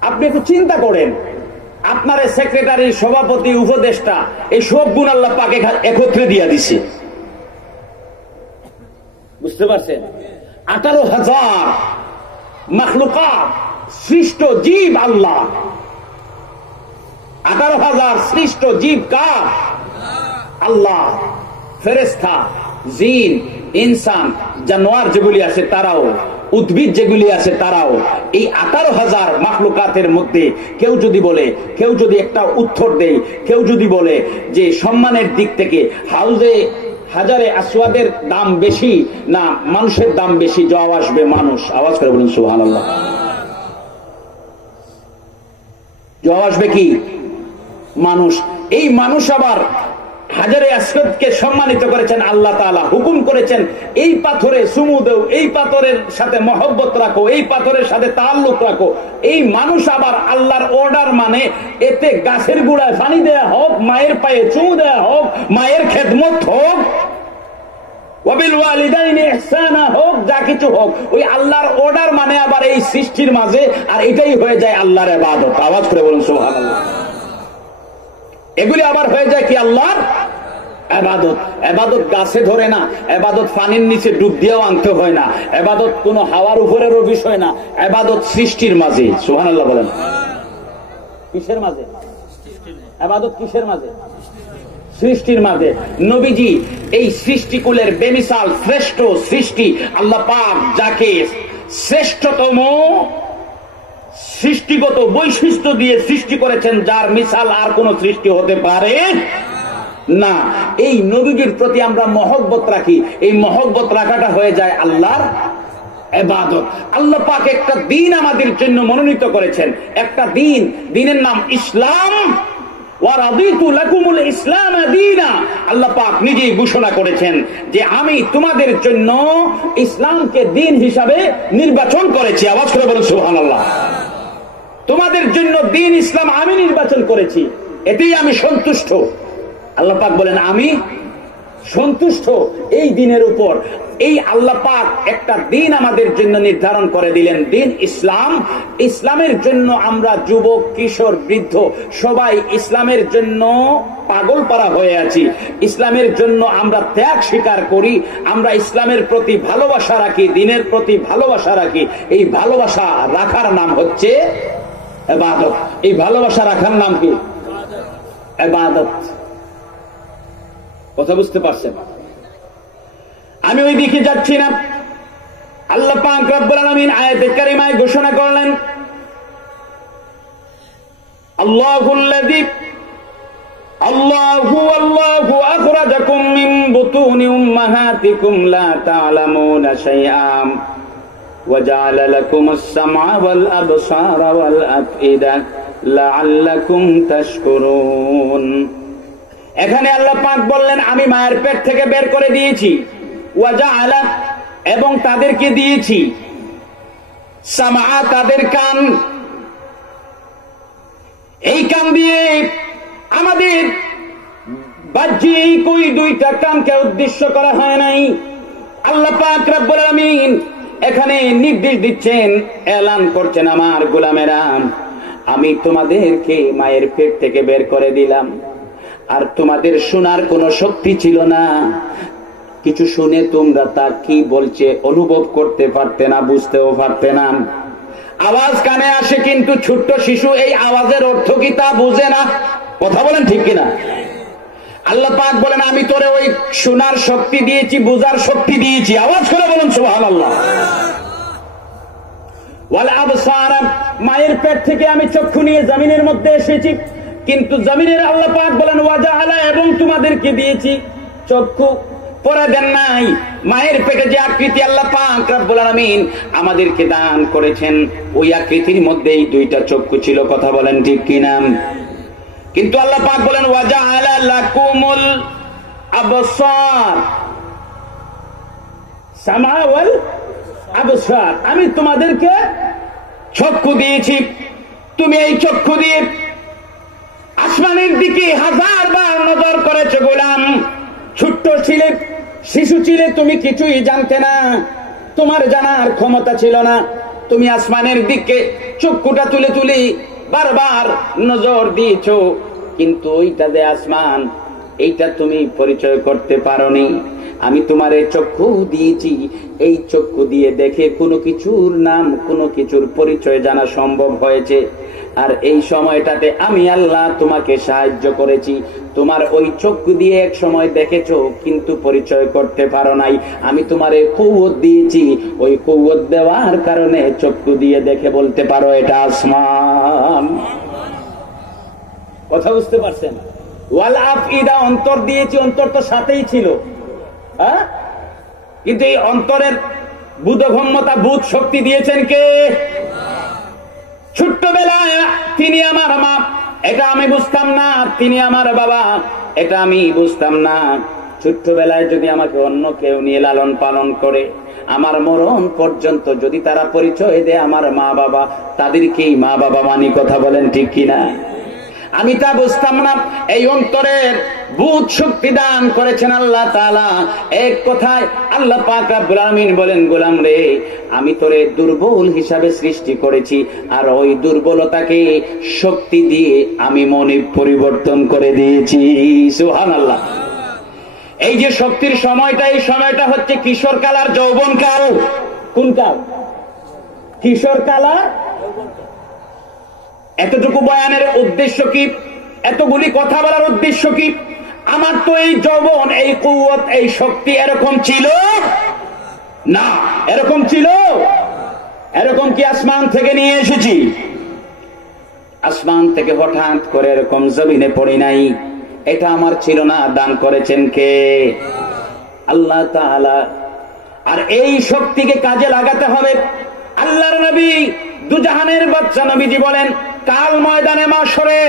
আপনি একটু চিন্তা করেন, আপনার সেক্রেটারি, সভাপতি, উপদেষ্টা, এই সব গুণ আল্লাহ পাক একত্রে দিয়া দিছে। বুঝতে পারছেন? 18,000 মাখলুকাত, সৃষ্ট জীব আল্লাহ। 18,000 সৃষ্ট জীব কার? আল্লাহ। ফেরেশতা, জিন, ইনসান, জানোয়ার যেগুলি আছে তারাও, উদ্ভিদ যেগুলি আছে তারাও। এই 18,000 মাখলুকাতের মধ্যে কেউ যদি বলে, কেউ যদি একটা উত্তর দেয়, কেউ যদি বলে যে সম্মানের দিক থেকে হাজারে আসওয়াদের দাম বেশি না মানুষের দাম বেশি, জবাব আসবে মানুষ। আওয়াজ করে বলুন সুবহানাল্লাহ। জবাব আসবে কি? মানুষ। এই মানুষ আবার হাজারে আসওয়াদকে সম্মানিত করেছেন আল্লাহ তাআলা, হুকুম করেছেন এই পাথরে চুমু দাও, এই পাথরের সাথে মহব্বত রাখো, এই পাথরের সাথে তাআল্লুক রাখো। এই মানুষ আবার আল্লাহর অর্ডার মানে এতে গাছের গুড়ায় পানি দেয়া হোক, মায়ের পায়ে চুমু দেয়া হোক, মায়ের খেদমত হোক, ওয়াবিল ওয়ালিদাইনি ইহসানা হোক, যা কিছু হোক, ওই আল্লাহর অর্ডার মানে আবার এই সৃষ্টির মাঝে, আর এটাই হয়ে যায় আল্লাহর ইবাদত। আওয়াজ করে বলুন সুবহানাল্লাহ। এগুলি আবার হয়ে যায় কি? আল্লাহর ইবাদত। ইবাদত গাছে ধরে না, ইবাদত পানির নিচে ডুব দিয়েও আনতে হয় না, ইবাদত কোনো হাওয়ার উপরেরও বিষয় না, ইবাদত সৃষ্টির মাঝে। সুবহানাল্লাহ বলেন। কিসের মাঝে ইবাদত? কিসের মাঝে? সৃষ্টির মাঝে। নবীজি এই সৃষ্টিকুলের বেমিসাল শ্রেষ্ঠ সৃষ্টি আল্লাহ পাক যাকে শ্রেষ্ঠতম সৃষ্টিগত বৈশিষ্ট্য দিয়ে সৃষ্টি করেছেন, যার মিসাল আর কোন সৃষ্টি হতে পারে না। এই নবীজির প্রতি আমরা মহব্বত রাখি, এই মহব্বত রাখাটা হয়ে যায় আল্লাহর ইবাদত। আল্লাহ পাক একটা দিন আমাদের জন্য মনোনীত করেছেন, একটা দিন, দিনের নাম ইসলাম। ওয়ারাদিতু লাকুমুল ইসলাম দীনা। আল্লাহ পাক নিজেই ঘোষণা করেছেন যে আমি তোমাদের জন্য ইসলামকে দিন হিসাবে নির্বাচন করেছি। আওয়াজ করে বলুন সুবহানাল্লাহ। তোমাদের জন্য দিন ইসলাম আমি নির্বাচন করেছি, এতেই আমি সন্তুষ্ট। আল্লাহ পাক বলেন আমি সন্তুষ্ট এই দিনের উপর। এই আল্লাহ পাক একটা দিন আমাদের জন্য নির্ধারণ করে দিলেন, দিন ইসলাম। ইসলামের জন্য আমরা যুবক, কিশোর, বৃদ্ধ সবাই ইসলামের জন্য পাগল পারা হয়ে আছি। ইসলামের জন্য আমরা ত্যাগ স্বীকার করি, আমরা ইসলামের প্রতি ভালোবাসা রাখি, দিনের প্রতি ভালোবাসা রাখি। এই ভালোবাসা রাখার নাম হচ্ছে ইবাদত। এই ভালোবাসা রাখার নাম কি? ইবাদত। কথা বুঝতে পারছেন? আমি ওই দিকে যাচ্ছি না। আল্লাহ পাক রব্বুল আলামিন আয়াতে কারিমায় ঘোষণা করলেন, আল্লাহু আখরাজাকুম মিন বুতুনি উম্মাহাতিকুম লা তা'লামুনা শাইআন ওয়া জা'আলা লাকুমুস সামআ ওয়াল আবসারা ওয়াল আফইদা লাআল্লাকুম তাশকুরুন। এখানে আল্লাহ পাক বললেন আমি মায়ের পেট থেকে বের করে দিয়েছি, ওয়া জা'আলা, এবং তাদেরকে দিয়েছি, সামআ, তাদের কান। এই কান দিয়ে আমাদের বাহ্যিক ওই দুইটা কানকে উদ্দেশ্য করা হয় নাই। আল্লাহ পাক রব্বুল আলামিন এখানে নির্দেশ দিচ্ছেন, এলান করছেন, আমার গোলামেরা আমি তোমাদেরকে মায়ের পেট থেকে বের করে দিলাম, আর তোমাদের শোনার কোনো শক্তি ছিল না। কিছু শুনে তোমরা তা কি বলছে অনুভব করতে পারতে না, বুঝতেও পারতে না। আওয়াজ কানে আসে, কিন্তু ছোট্ট শিশু এই আওয়াজের অর্থ কি তা বুঝে না। কথা বলেন ঠিক কিনা? আল্লাহ পাক বলেন আমি তোরে ওই শোনার শক্তি দিয়েছি, বুঝার শক্তি দিয়েছি। আওয়াজ করে বলুন সুবহানাল্লাহ। ওয়াল আবসারা, মায়ের পেট থেকে আমি চক্ষু নিয়ে জমিনের মধ্যে এসেছি, কিন্তু জমিনের আল্লাহ পাক বলেন ওয়া জাআলা, এবং তোমাদেরকে দিয়েছি চক্ষু। পরে দেন নাই, মায়ের পেটে যে আকৃতি আল্লাহ পাক রব্বুল আলামিন আমাদেরকে দান করেছেন, ওই আকৃতির মধ্যেই দুইটা চক্ষু ছিল। কথা বলেন ঠিক কিনা? কিন্তু আল্লাহ পাক বলেন ওয়া জাআলা লাকুমুল আবসার, সামআ ওয়াল আবসার, আমি তোমাদেরকে চক্ষু দিয়েছি, তুমি এই চক্ষু দিয়ে আসমানের দিকে 1000 বার নজর করেছো গোলাম। ছোট্ট ছিলে, শিশু ছিলে, তুমি কিছুই জানতে না, তোমার জানার ক্ষমতা ছিল না। তুমি আসমানের দিকে চক্ষুটা তুলে তুলে বারবার নজর দিয়েছো, কিন্তু ওইটা যে আসমান এইটা তুমি পরিচয় করতে পারোনি। আমি তোমার এই চক্ষু দিয়েছি, এই চক্ষু দিয়ে দেখে কোনো কিছুর নাম, কোনো কিছুর পরিচয় জানা সম্ভব হয়েছে। আর এই সময়টাতে আমি আল্লাহ তোমাকে সাহায্য করেছি। তোমার ওই চক্ষু দিয়ে এক সময় দেখেছো কিন্তু পরিচয় করতে পারো নাই। আমি তোমারে কুওয়াত দিয়েছি, ওই কুওয়াত দেওয়ার কারণে চক্ষু দিয়ে দেখে বলতে পারো এটা আসমান। কথা বুঝতে পারছেন? ওয়াল আফইদা, অন্তর দিয়েছি, অন্তর তো সাথেই ছিল, হ্যাঁ? কিন্তু এই অন্তরের বুধগম্যতা, বুধ শক্তি দিয়েছেন কে? ছোট্টবেলায় তিনি আমার মা, এটা আমি বুঝতাম না। তিনি আমার বাবা, এটা আমি বুঝতাম না। ছোট্টবেলায় যদি আমাকে অন্য কেউ নিয়ে লালন পালন করে, আমার মরণ পর্যন্ত যদি তারা পরিচয় দেয় আমার মা বাবা, তাদেরকেই মা বাবা মানি। কথা বলেন ঠিক কিনা? আমি তা বুঝতাম না। এই অন্তরের বুধ শক্তি দান করেছেন আল্লাহ তাআলা। এক কথায় আল্লাহ পাক রব্বুল আলামিন বলেন, গোলাম রে, আমি তোরে দুর্বল হিসাবে সৃষ্টি করেছি, আর ওই দুর্বলতাকে শক্তি দিয়ে আমি মনে পরিবর্তন করে দিয়েছি। সুবহানাল্লাহ। এই যে শক্তির সময়টা, এই সময়টা হচ্ছে কিশোর কাল আর যৌবন কাল। কোন কাল? কিশোর কাল আর যৌবন কাল। এতটুকু বয়ানের উদ্দেশ্য কি? এতগুলি কথা বলার উদ্দেশ্য কি? আমার তো এই যৌবন, এই কুওয়াত, এই শক্তি এরকম ছিল না। এরকম ছিল? এরকম কি আসমান থেকে নিয়ে এসেছি? আসমান থেকে হঠাৎ করে এরকম জমিনে পড়ি নাই। এটা আমার ছিল না। দান করেছেন কে? আল্লাহ তাআলা। আর এই শক্তিকে কাজে লাগাতে হবে। আল্লাহর নবী, দুজাহানের বাদশা নবীজি বলেন, কাল ময়দানে মাশরে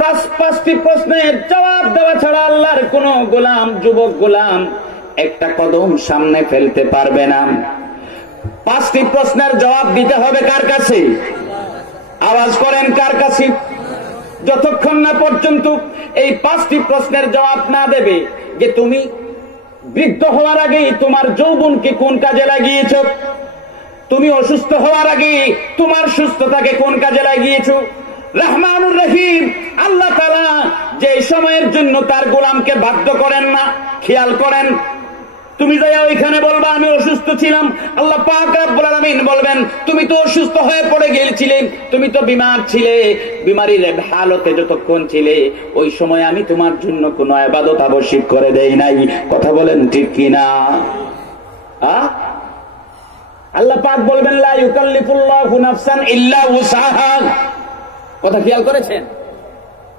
5টি প্রশ্নের জবাব দেওয়া ছাড়া আল্লাহর কোন গোলাম, যুবক গোলাম একটা কদম সামনে ফেলতে পারবে না। 5টি প্রশ্নের জবাব দিতে হবে কার কাছে? আওয়াজ করেন, কার কাছে? যতক্ষণ না পর্যন্ত এই 5টি প্রশ্নের জবাব না দেবে যে তুমি বৃদ্ধ হওয়ার আগে তোমার যৌবনকে কোন কাজে লাগিয়েছ, তুমি অসুস্থ হওয়ার আগে তোমার সুস্থতাকে কোন কাজে লাগিয়েছো। রহমানুর রহিম আল্লাহ তাআলা যে সময়ের জন্য তার গোলামকে বাধ্য করেন না, খেয়াল করেন। তুমি যাই ওইখানে বলবা আমি অসুস্থ ছিলাম, আল্লাহ পাক রব্বুল আলামিন বলবেন তুমি তো অসুস্থ হয়ে পড়ে গিয়েছিলে, তুমি তো বিমার ছিলে, বিমারির হালতে যতক্ষণ ছিলে ওই সময় আমি তোমার জন্য কোনো ইবাদত আবশ্যক করে দেই নাই। কথা বলেন ঠিক কিনা? আল্লাহ পাক বলবেন লা ইউকাল্লিফুল্লাহু নাফসান ইল্লা উসাহা। কথা খেয়াল করেছেন?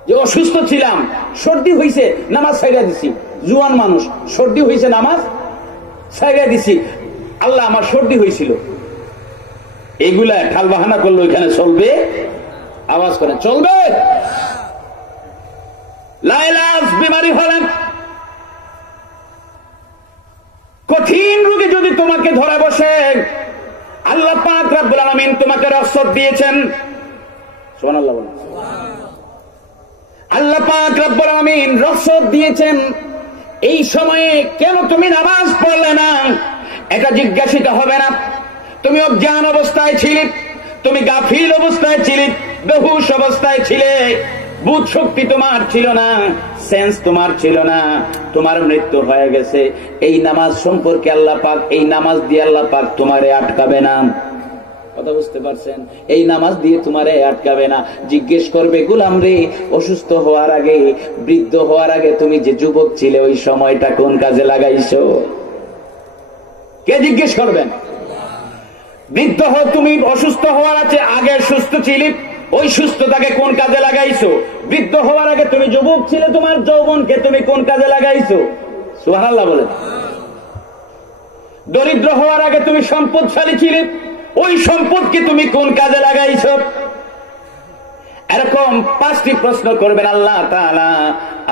যে অসুস্থ ছিলাম, সর্দি হইছে, নামাজ ছাইড়া দিছি। জুয়ান মানুষ, সর্দি হইছে, নামাজ ছাইড়া দিছি। আল্লাহ আমার সর্দি হয়েছিল, এইগুলা ঠাল বাহানা করলো ওইখানে চলবে? আওয়াজ করেন, চলবে? লাইলাস বিমারি হলেন, কঠিন রোগে যদি তোমাকে ধরে বসে, আল্লাহ পাক রব্বুল আলামিন তোমাকে রসদ দিয়েছেন। সুবহানাল্লাহ বলেন। আল্লাহ পাক রব্বুল আলামিন রসদ দিয়েছেন। এই সময়ে কেন তুমি নামাজ পড়লে না এটা জিজ্ঞাসিত হবে না। তুমি অজ্ঞান অবস্থায় ছিলে, তুমি গাফিল অবস্থায় ছিলে, বেহুশ অবস্থায় ছিলে, বুধ শক্তি তোমার ছিল না, সেন্স তোমার ছিল না, তোমার মৃত্যু হয়ে গেছে। এই নামাজ সম্পর্কে আল্লাহ পাক, এই নামাজ দিয়ে আল্লাহ পাক তোমারে আটকাবে না। কথা বুঝতে পারছেন? এই নামাজ দিয়ে তোমারে আটকাবে না। জিজ্ঞেস করবে, গোলাম রে, অসুস্থ হওয়ার আগে, বৃদ্ধ হওয়ার আগে তুমি যে যুবক ছিলে ওই সময়টা কোন কাজে লাগাইছো? কে জিজ্ঞেস করবেন? বৃদ্ধ হও, তুমি অসুস্থ হওয়ার আগে সুস্থ ছিলে, ওই সুস্থতাকে কোন কাজে লাগাইছো? বৃদ্ধ হওয়ার আগে তুমি যুবক ছিলে, তোমার যৌবনকে তুমি কোন কাজে লাগাইছো? সুবহানাল্লাহ বলেন। দরিদ্র হওয়ার আগে তুমি সম্পদশালী ছিলে, ওই সম্পদকে তুমি কোন কাজে লাগাইছো? এরকম 5টি প্রশ্ন করবেন আল্লাহ তাআলা।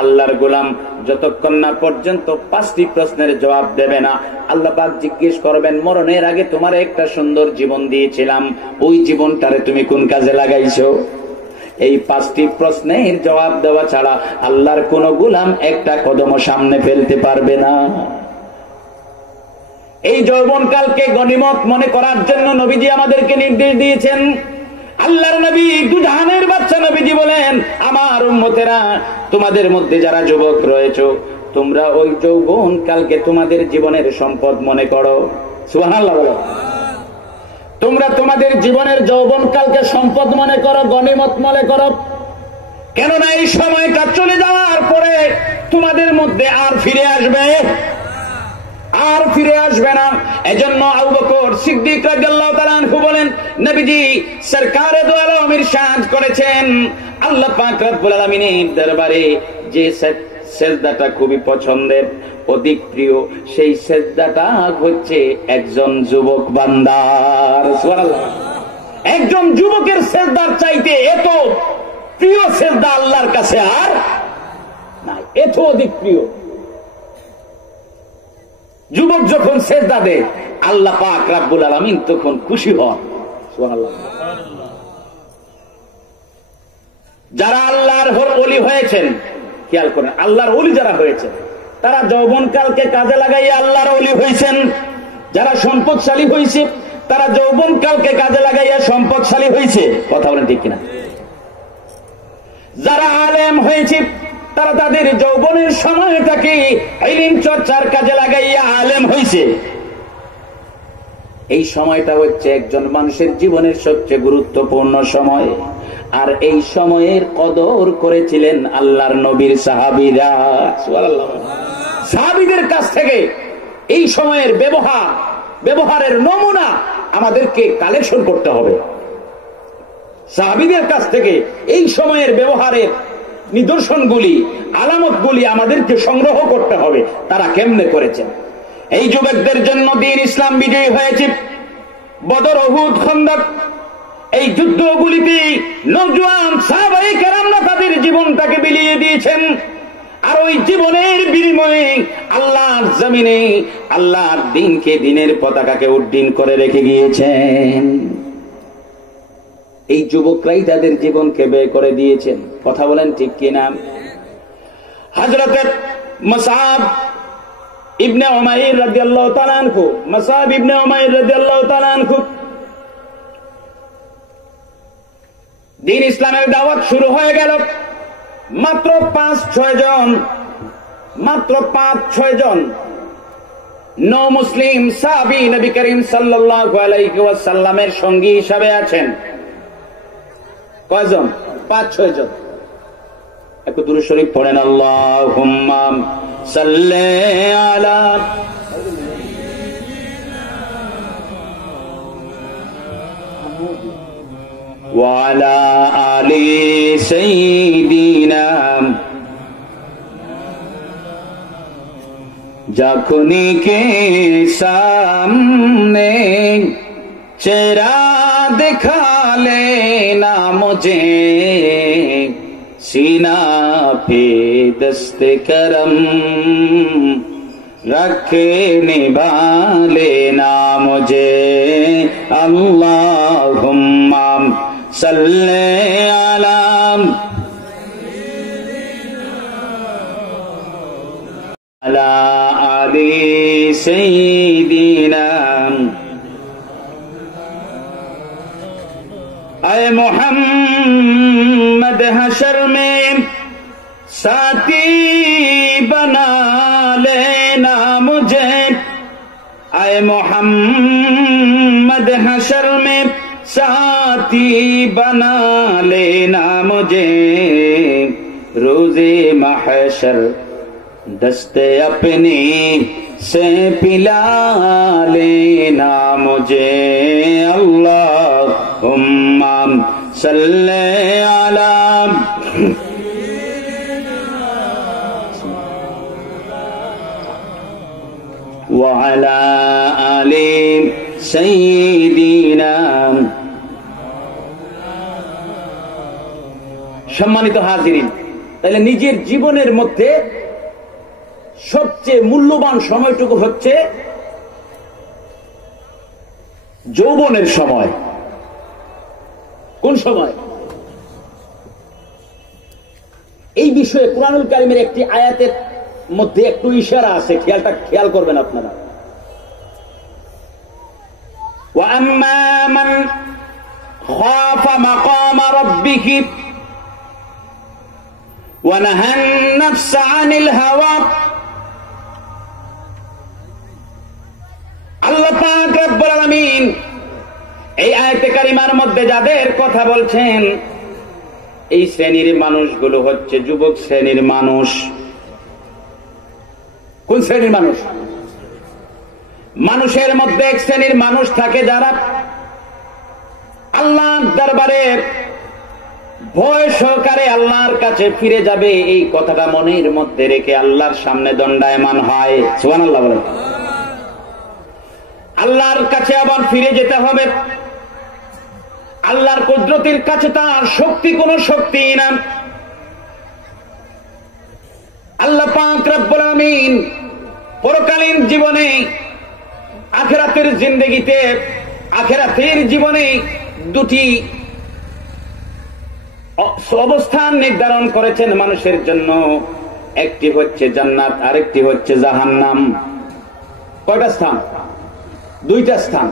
আল্লাহর গোলাম যতক্ষণ না পর্যন্ত 5টি প্রশ্নের জবাব দেবে না, আল্লাহ পাক জিজ্ঞেস করবেন, মরণের আগে তোমার একটা সুন্দর জীবন দিয়েছিলাম, ওই জীবনটারে তুমি কোন কাজে লাগাইছো? এই 5টি প্রশ্নের জবাব দেওয়া ছাড়া আল্লাহর কোন গোলাম একটা কদম সামনে ফেলতে পারবে না। এই যৌবনকালকে গনিমত মনে করার জন্য নবীজি আমাদেরকে নির্দেশ দিয়েছেন। আল্লাহর নবী দুজাহানের বাদশা নবীজি বলেন, আমার উম্মতেরা, তোমাদের মধ্যে যারা যুবক রয়েছে, তোমরা ওই যৌবনকালকে তোমাদের জীবনের সম্পদ মনে করো। সুবহানাল্লাহ। তোমরা তোমাদের জীবনের যৌবনকালকে সম্পদ মনে করো, গনিমত মনে করো। কেননা এই সময়টা চলে যাওয়ার পরে তোমাদের মধ্যে আর ফিরে আসবে না। এজন্য আবু বকর সিদ্দিক রাদিয়াল্লাহু তাআলা আনহু বলেন, নবীজি সরকারে দু আলম ইরশাদ করেছেন, আল্লাহ পাক রব্বুল আলামিনের দরবারে যে সেজদাটা খুবই পছন্দের, অধিক প্রিয়, সেই সেজদাটা হচ্ছে একজন যুবক বান্দার। সুবহানাল্লাহ। একজন যুবকের সেজদার চাইতে এত প্রিয় সেজদা আল্লাহর কাছে আর নাই, এত অধিক প্রিয়। যুবক যখন সেজদা দেয়, আল্লাহ পাক রব্বুল আলামিন তখন খুশি হন। সুবহানাল্লাহ। যারা আল্লাহর ওলি হয়েছেন, খেয়াল করেন, আল্লাহর ওলি যারা হয়েছেন তারা যৌবনকালকে কাজে লাগাইয়া আল্লাহর ওলি হয়েছেন। যারা সম্পদশালী হয়েছে তারা যৌবনকালকে কাজে লাগাইয়া সম্পদশালী হয়েছে। কথা বলেন ঠিক কিনা? যারা আলেম হয়েছে তারা তাদের যৌবনের সময়টাকে ইলম চর্চার কাজে লাগাইয়া আলেম হয়েছে। এই সময়টা হচ্ছে একজন মানুষের জীবনের সবচেয়ে গুরুত্বপূর্ণ সময়। আর এই সময়ের কদর করেছিলেন আল্লাহর নবীর সাহাবীরা। সুবহানাল্লাহ। সাহাবীদের কাছ থেকে এই সময়ের ব্যবহারের নমুনা আমাদেরকে কালেকশন করতে হবে। সাহাবীদের কাছ থেকে এই সময়ের ব্যবহারের নিদর্শনগুলি, আলামতগুলি আমাদেরকে সংগ্রহ করতে হবে, তারা কেমনে করেছেন। এই যুবকদের জন্য দ্বীন ইসলাম বিজয়ী হয়েছে। বদর, উহুদ, খন্দক, এই যুদ্ধগুলিতে নওজোয়ান সাহাবায়ে কেরামরা তাদের জীবনটাকে বিলিয়ে দিয়েছেন। আর ওই জীবনের বিনিময়ে আল্লাহর জমিনে আল্লাহর দ্বীনকে, দ্বীনের পতাকাকে উড্ডীন করে রেখে গিয়েছেন। এই যুবকরাই তাদের জীবনকে ব্যয় করে দিয়েছেন। কথা বলেন ঠিক কিনা? হযরত মুসআব ইবনে উমাইর রাদিয়াল্লাহু তাআলা আনহু, মুসআব ইবনে উমাইর রাদিয়াল্লাহু তাআলা আনহু দ্বীন ইসলামের দাওয়াত শুরু হয়ে গেল। মাত্র 5-6 জন নও মুসলিম সাহাবী নবী করিম সাল্লাল্লাহু আলাইহি ওয়াসাল্লামের সঙ্গী হিসাবে আছেন। কয়জন? 5-6 জন। একটু দুরূদ শরীফ পড়েন। আল্লাহুম্মা সাল্লি আলা ওয়া আলা আলি সাইয়্যিদিনা। যখনি কে সামনে চেহারা दिखा लेना मुझे, सीना पे दस्ते करम रखे निभा लेना मुझे। अल्लाहुम्मा सल्ले अला अला आलि सय्यिदिना। ऐ मोहम्मद हशर में साथी बना लेना मुझे। ऐ मोहम्मद हशर में साथी बना लेना मुझे। रोज़े महशर दस्ते अपनी से पिला लेना मुझे। अल्लाहुम्मा सल्ले अला व अला आलि सय्यिदिना। সম্মানিত হাজিরিন, তাহলে নিজের জীবনের মধ্যে সবচেয়ে মূল্যবান সময়টুকু হচ্ছে যৌবনের সময়। কোন সময়? এই বিষয়ে কুরআনুল কারীমের একটি আয়াতের মধ্যে একটু ইশারা আছে, খেয়াল করবেন আপনারা। ওয়া আম্মা মান খাফা মাকামা রাব্বিহি ওয়া নাহান নাফসা আনিল হাওয়া। আল্লাহ পাক রব্বুল আলামিন এই আয়াতে কারিমার মধ্যে যাদের কথা বলছেন, এই শ্রেণীর মানুষগুলো হচ্ছে যুবক শ্রেণীর মানুষ। কোন শ্রেণীর মানুষ? মানুষের মধ্যে এক শ্রেণীর মানুষ থাকে যারা আল্লাহর দরবারে ভয় সহকারে আল্লাহর কাছে ফিরে যাবে, এই কথাটা মনের মধ্যে রেখে আল্লাহর সামনে দণ্ডায়মান হয়। সুবহানাল্লাহ বলেন। আল্লাহর কাছে আবার ফিরে যেতে হবে। আল্লাহর কুদরতের কাছে তার শক্তি কোনো শক্তি না। আল্লাহ পাক রব্বুল আমিন পরকালীন জীবনে আখিরাতের জিন্দেগিতে আখিরাতের জীবনে দুটি অবস্থান নির্ধারণ করেছেন মানুষের জন্য। একটি হচ্ছে জান্নাত, আরেকটি হচ্ছে জাহান্নাম। কয়টা স্থান? দুইটা স্থান।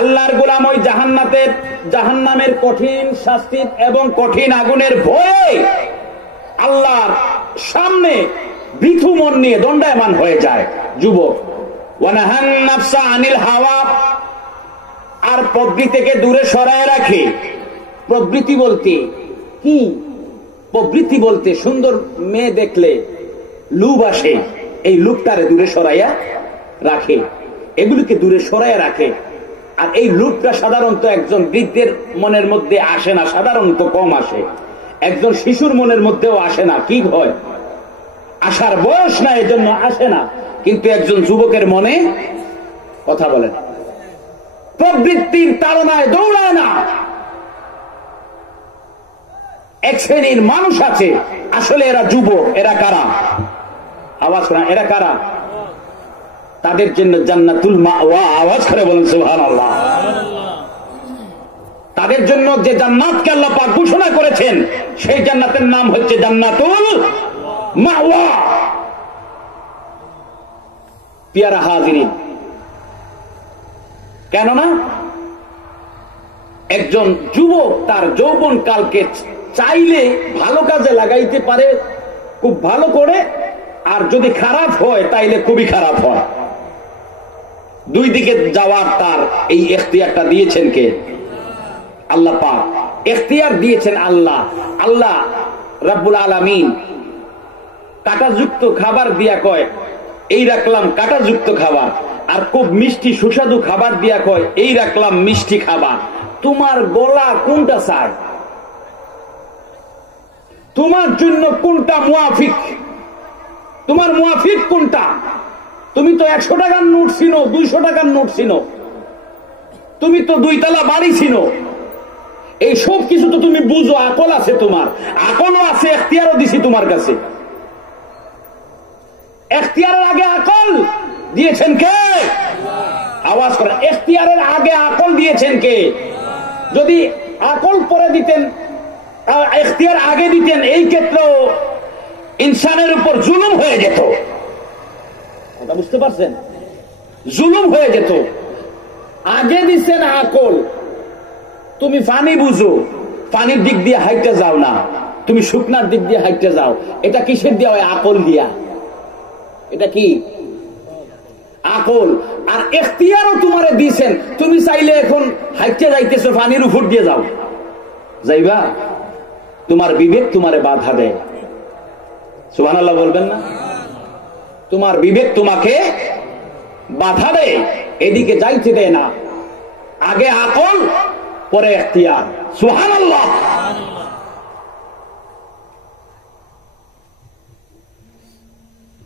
আল্লাহর গোলাম ওই জাহান্নামের কঠিন শাস্তি এবং কঠিন আগুনের ভয়ে আল্লাহর সামনে ভীতু মন নিয়ে দণ্ডায়মান হয়ে যায় যুবক। ওয়ানাহান নাফসা আনিল হাওয়া, আর প্রবৃত্তি থেকে দূরে সরায় রাখে। প্রবৃত্তি বলতে কি? প্রবৃত্তি বলতে সুন্দর মেয়ে দেখলে লুভ আসে, এই লুভটারে দূরে সরাইয়া রাখে, এগুলিকে দূরে সরাইয়া রাখে। আর এই লুভটা সাধারণত একজন বৃদ্ধের মনের মধ্যে আসে না, সাধারণত কম আসে। একজন শিশুর মনের মধ্যেও আসে না। কি হয়? আসার বয়স না, এজন্য আসে না। কিন্তু একজন যুবকের মনে কথা বলে না, প্রবৃত্তির তাড়নায় দৌড়ায় না। এক শ্রেণীর মানুষ আছে, আসলে এরা যুবক। এরা কারা? আওয়াজ করেন, এরা কারা? তাদের জন্য জান্নাতুল মাওয়া। আওয়াজ করে বলেন সুবহানাল্লাহ। তাদের জন্য যে জান্নাতকে আল্লাহ পাক ঘোষণা করেছেন, সেই জান্নাতের নাম হচ্ছে জান্নাতুল মাওয়া। পিয়ারা হাজিরিন, কেননা একজন যুবক তার যৌবন কালকে চাইলে ভালো কাজে লাগাইতে পারে খুব ভালো করে, আর যদি খারাপ হয় তাইলে খুবই খারাপ হয়। দুই দিকে যাওয়ার তার এই এখতিয়ারটা দিয়েছেন কে? আল্লাহ পাক। এখতিয়ার দিয়েছেন আল্লাহ। আল্লাহ রাব্বুল আলামিন কাঁটাযুক্ত খাবার দিয়া কয়, এই রাখলাম কাঁটাযুক্ত খাবার, আর খুব মিষ্টি সুস্বাদু খাবার দিয়া কয়, এই রাখলাম মিষ্টি খাবার। তোমার গলা কোনটা চায়? তোমার জন্য কোনটা মুআফিক? তোমার মুআফিক কোনটা? তুমি তো 100 টাকার নোট ছিনো, 200 টাকার নোট ছিনো, তুমি তো 2 তলা বাড়ি ছিনো। এই সব কিছু তো তুমি বুঝো, আকল আছে, তোমার আকলও আছে, এখতিয়ারও দিছি তোমার কাছে। এখতিয়ারের আগে আকল দিয়েছেন কে? আওয়াজ করেন, এখতিয়ারের আগে আকল দিয়েছেন কে? যদি আকল পরে দিতেন, এখতিয়ার আগে দিতেন, এই ক্ষেত্রেও ইনসানের উপর জুলুম হয়ে যেত। কথা বুঝতে পারছেন? জুলুম হয়ে যেত। আগে দিচ্ছেন আকল। তুমি পানি বুঝো, পানির দিক দিয়ে হাইটে যাও না, তুমি শুকনার দিক দিয়ে হাইটে যাও। এটা কিসের দিয়া হয়? আকল দিয়া। এটা কি? আকল। আর এখতিয়ারও তোমারে দিয়েছেন, তুমি চাইলে এখন হাইটে যাইতেছো, পানির উপর দিয়ে যাও, যাইবা? তোমার বিবেক তোমারে বাধা দেয়। সুবহানাল্লাহ বলবেন না? তোমার বিবেক তোমাকে বাধা দেয়, এদিকে যাইতে দেয় না। আগে আকল, পরে এখতিয়ার। সুবহানাল্লাহ।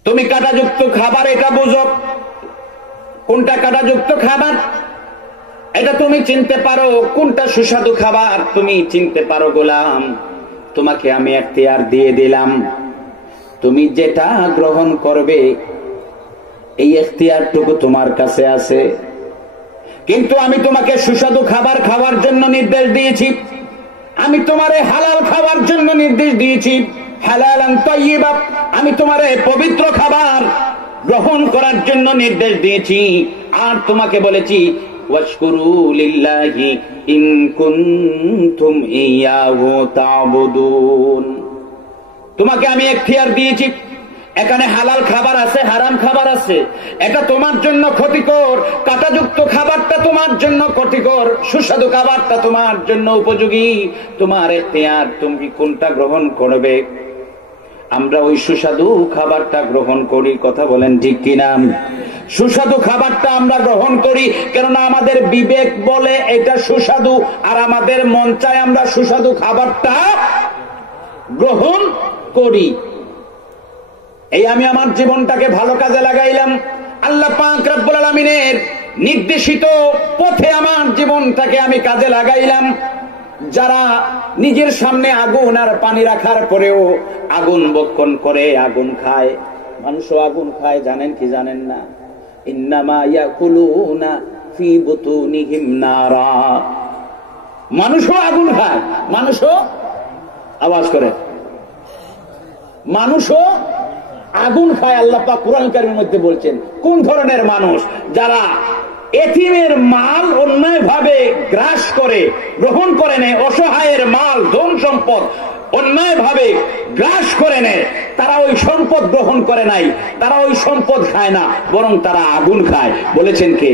তুমি কাঁটাযুক্ত খাবার এটা বুঝো, কোনটা কাঁটাযুক্ত খাবার এটা তুমি চিনতে পারো, কোনটা সুস্বাদু খাবার তুমি চিনতে পারো গোলাম। তোমাকে আমি এখতিয়ার দিয়ে দিলাম, তুমি যেটা গ্রহণ করবে এই এখতিয়ারটুকু তোমার কাছে আছে। কিন্তু আমি তোমাকে সুস্বাদু খাবার খাওয়ার জন্য নির্দেশ দিয়েছি, আমি তোমারে হালাল খাওয়ার জন্য নির্দেশ দিয়েছি, হালালান তাইয়্যিবা, আমি তোমারে পবিত্র খাবার গ্রহণ করার জন্য নির্দেশ দিয়েছি। আর তোমাকে বলেছি ওয়াশকুরু লিল্লাহি ইন কুনতুম ইয়াহু তা'বুদুন। তোমাকে আমি এখতিয়ার দিয়েছি, এখানে হালাল খাবার আছে, হারাম খাবার আছে, এটা তোমার জন্য ক্ষতিকর, কাঁটাযুক্ত খাবারটা তোমার জন্য ক্ষতিকর, সুস্বাদু খাবারটা তোমার জন্য উপযোগী। তোমার এখতিয়ার, তুমি কোনটা গ্রহণ করবে। আমরা ওই সুস্বাদু খাবারটা গ্রহণ করি, কথা বলেন ঠিক কিনা? সুস্বাদু খাবারটা আমরা গ্রহণ করি, কেননা আমাদের বিবেক বলে এটা সুস্বাদু, আর আমাদের মন চায় আমরা সুস্বাদু খাবারটা গ্রহণ করি। এই আমি আমার জীবনটাকে ভালো কাজে লাগাইলাম, আল্লাহ পাক রব্বুল আলামিনের নির্দেশিত পথে আমার জীবনটাকে আমি কাজে লাগাইলাম। যারা নিজের সামনে আগুন আর পানি রাখার পরেও আগুন বক্ষণ করে, আগুন খায়, মানুষও আগুন খায়, জানেন কি জানেন না? ইন্নামা ইয়াকুলুনা ফি বুতুনিহিম নারা। মানুষও আগুন খায়, মানুষও, আওয়াজ করে, মানুষও আগুন খায়। আল্লাহ পাক কুরআন কারীমের মধ্যে বলছেন কোন ধরনের মানুষ? যারা এতিমের মাল অন্যায় ভাবে গ্রাস করে, গ্রহণ করে নেয়, অসহায়ের মাল, ধন সম্পদ অন্যায় ভাবে গ্রাস করে নেয়, তারা ওই সম্পদ গ্রহণ করে নাই, তারা ওই সম্পদ খায় না, বরং তারা আগুন খায়। বলেছেন কে?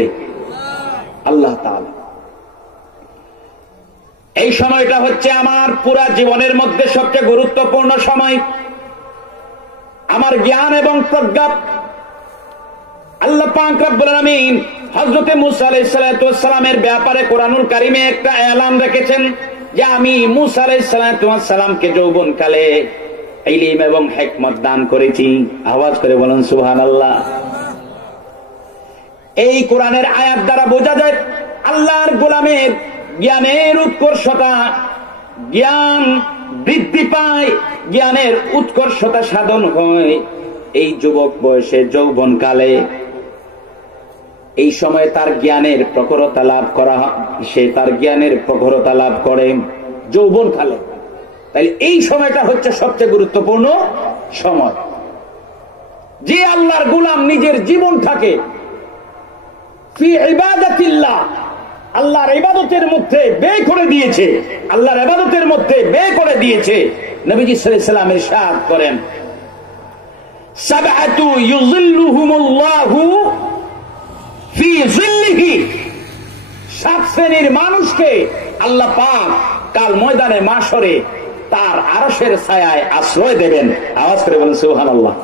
আল্লাহ তাআলা। এই সময়টা হচ্ছে আমার পুরা জীবনের মধ্যে সবচেয়ে গুরুত্বপূর্ণ সময়। আমার জ্ঞান এবং প্রজ্ঞা আল্লাহ পাক রব্বুল আলামিন হযরত মুসা আলাইহিস সালাতু ওয়াস সালামের ব্যাপারে কোরআনুল কারীমে একটা এলান রেখেছেন যে আমি মুসা আলাইহিস সালাতু ওয়াস সালামকে যৌবনকালে ইলম এবং হিকমত দান করেছি। আওয়াজ করে বলেন সুবহানাল্লাহ। এই কোরআনের আয়াত দ্বারা বোঝা যায় আল্লাহর গোলামের জ্ঞানের উৎকর্ষতা, জ্ঞান বৃদ্ধি পায়, জ্ঞানের উৎকর্ষতা সাধন হয় এই যুবক বয়সে, যৌবনকালে। এই সময় তার জ্ঞানের প্রখরতা লাভ করা, সে তার জ্ঞানের প্রখরতা লাভ করে যৌবনকালে। তাই এই সময়টা হচ্ছে সবচেয়ে গুরুত্বপূর্ণ সময়। যে আল্লাহর গোলাম নিজের জীবনটাকে ফি ইবাদাতিল্লাহ, আল্লাহর ইবাদতের মধ্যে ব্যয় করে দিয়েছে, আল্লাহর ইবাদতের মধ্যে ব্যয় করে দিয়েছে, নবীজি সাল্লাল্লাহু আলাইহি ওয়াসাল্লাম ইরশাদ করেন সাবআতু ইউযিল্লুহুমুল্লাহু ফি যিল্লিহি, সাত শ্রেণীর মানুষকে আল্লাহ পাক কাল ময়দানে মাশরে তার আরশের ছায়ায় আশ্রয় দেবেন। আওয়াজ করে বলেন সুবহানাল্লাহ।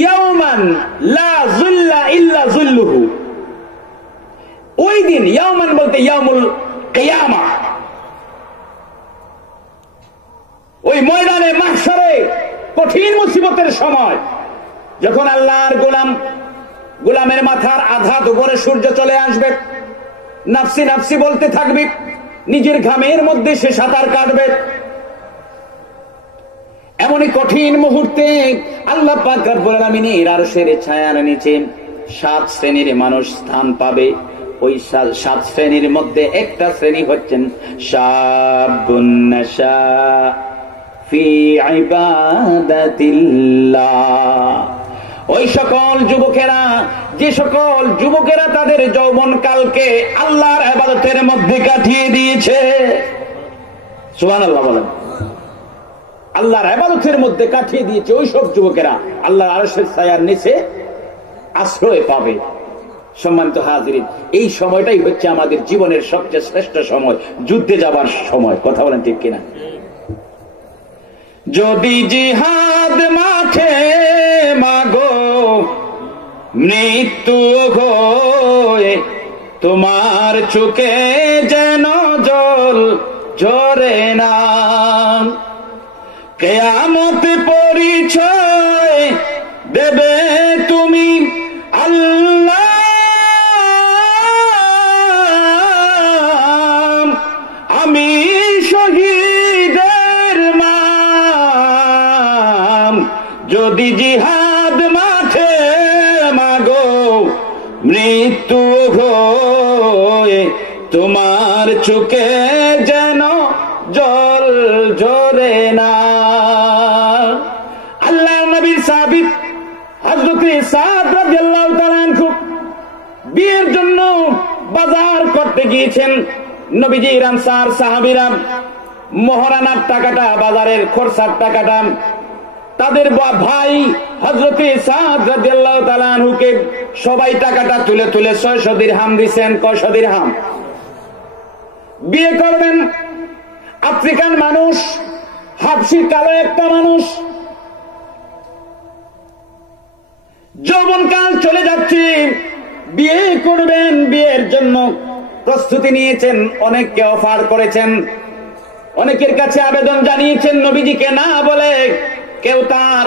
ইয়াওমান লা যিল্লা ইল্লা যিল্লুহু, ওই দিন, ইয়াওমান বলতে ইয়াউমুল কিয়ামা, ওই ময়দানে মাহশরে কঠিন মুসিবতের সময়, যখন আল্লাহর গোলামের মাথার আঘাত উপরে সূর্য চলে আসবে, নাফসি নাফসি বলতে থাকবে, নিজের ঘামের মধ্যে সে সাঁতার কাটবে, এমনই কঠিন মুহূর্তে আল্লাহ পাক রব্বুল আলামিনের আরশের ছায়ার নিচে সাত শ্রেণীর মানুষ স্থান পাবে। ওই সাত শ্রেণীর মধ্যে একটা শ্রেণী হচ্ছেন শাবুন নাশা ফি ইবাদাতিল্লাহ, ওই সকল যুবকেরা, যে সকল যুবকেরা তাদের যৌবনকালকে আল্লাহর ইবাদতের মধ্যে কাটিয়ে দিয়েছে। সুবহানাল্লাহ বলেন। আল্লাহর ইবাদতের মধ্যে কাটিয়ে দিয়েছে, ওই সব যুবকেরা আল্লাহর আরশের ছায়ার নিচে আশ্রয় পাবে। সম্মানিত হাজিরিন, এই সময়টাই হচ্ছে আমাদের জীবনের সবচেয়ে শ্রেষ্ঠ সময়, যুদ্ধে যাবার সময়। কথা বলেন ঠিক কিনা? যদি জিহাদ মাঠে মাগো মৃত্যু হয়ে তোমার চোখে যেন জল ঝরে না, কিয়ামত পরিচয় দেবে তুমি আল্লাহ, আমি গো মৃত্যু হয়ে তোমার চোখে যেন জল ঝরে না। আল্লাহ নবীর সাহাবী হযরতে সাদ রাদিয়াল্লাহু তাআলা আনহু বিয়ের জন্য বাজার করতে গিয়েছেন। নবীজির আনসার সাহাবীরা মহারানার টাকাটা, বাজারের খরচার টাকাটা তাদের ভাই হযরতে সাদ রাদিয়াল্লাহু তাআলা আনহুকে সবাই টাকাটা তুলে তুলে 600 দিরহাম দিবেন। 600 দিরহাম। বিয়ে করবেন আফ্রিকান মানুষ, হাবশি কালো একটা মানুষ, যৌবনকাল চলে যাচ্ছে, বিয়ে করবেন। বিয়ের জন্য প্রস্তুতি নিয়েছেন, অনেককে অফার করেছেন, অনেকের কাছে আবেদন জানিয়েছেন নবীজিকে না বলে। কেউ তার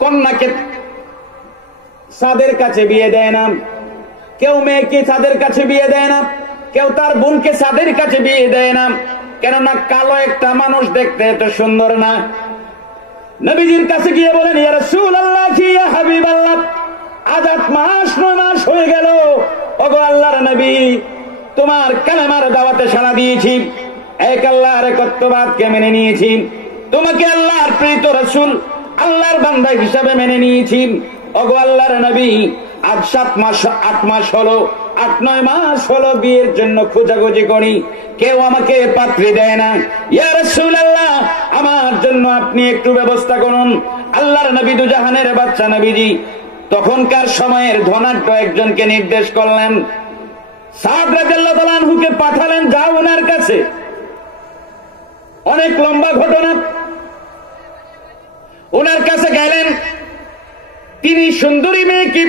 কন্যাকে সাদের কাছে বিয়ে দেয় না, কেউ মেয়েকে সাদের কাছে বিয়ে দেয় না, কেউ তার বোনকে সাদের কাছে বিয়ে দেয় না, কেননা কালো একটা মানুষ দেখতে এত সুন্দর না। নবীজির কাছে গিয়ে বলেন, ইয়া রাসূলুল্লাহ, ইয়া হাবিবাল্লাহ, আজ 8 মাস 9 মাস হয়ে গেল, ওগো আল্লাহর নবী, তোমার কালেমার দাওয়াতে সাড়া দিয়েছি, এক আল্লাহর একত্ববাদকে মেনে নিয়েছি, তোমাকে আল্লাহর প্রেরিত রাসূল, আল্লাহর বান্দা হিসাবে মেনে নিয়েছি। ওগো আল্লাহর নবী, আজ 7 মাস 8 মাস হলো, 8-9 মাস হলো বিয়ের জন্য খোঁজাখুঁজি করি, কেউ আমাকে পাত্রী দেয় না। ইয়া রাসূলুল্লাহ, আমার জন্য আপনি একটু ব্যবস্থা করুন। আল্লাহর নবী দুজাহানের বাদশা নবীজি তখনকার সময়ের ধনাঢ্য একজনকে নির্দেশ করলেন, সাদ রাদিয়াল্লাহু তাআলা আনহুকে পাঠালেন, যাও ওনার কাছে। অনেক লম্বা ঘটনা। ওনার কাছে গেলেন, তিনি সুন্দরী মেয়েকে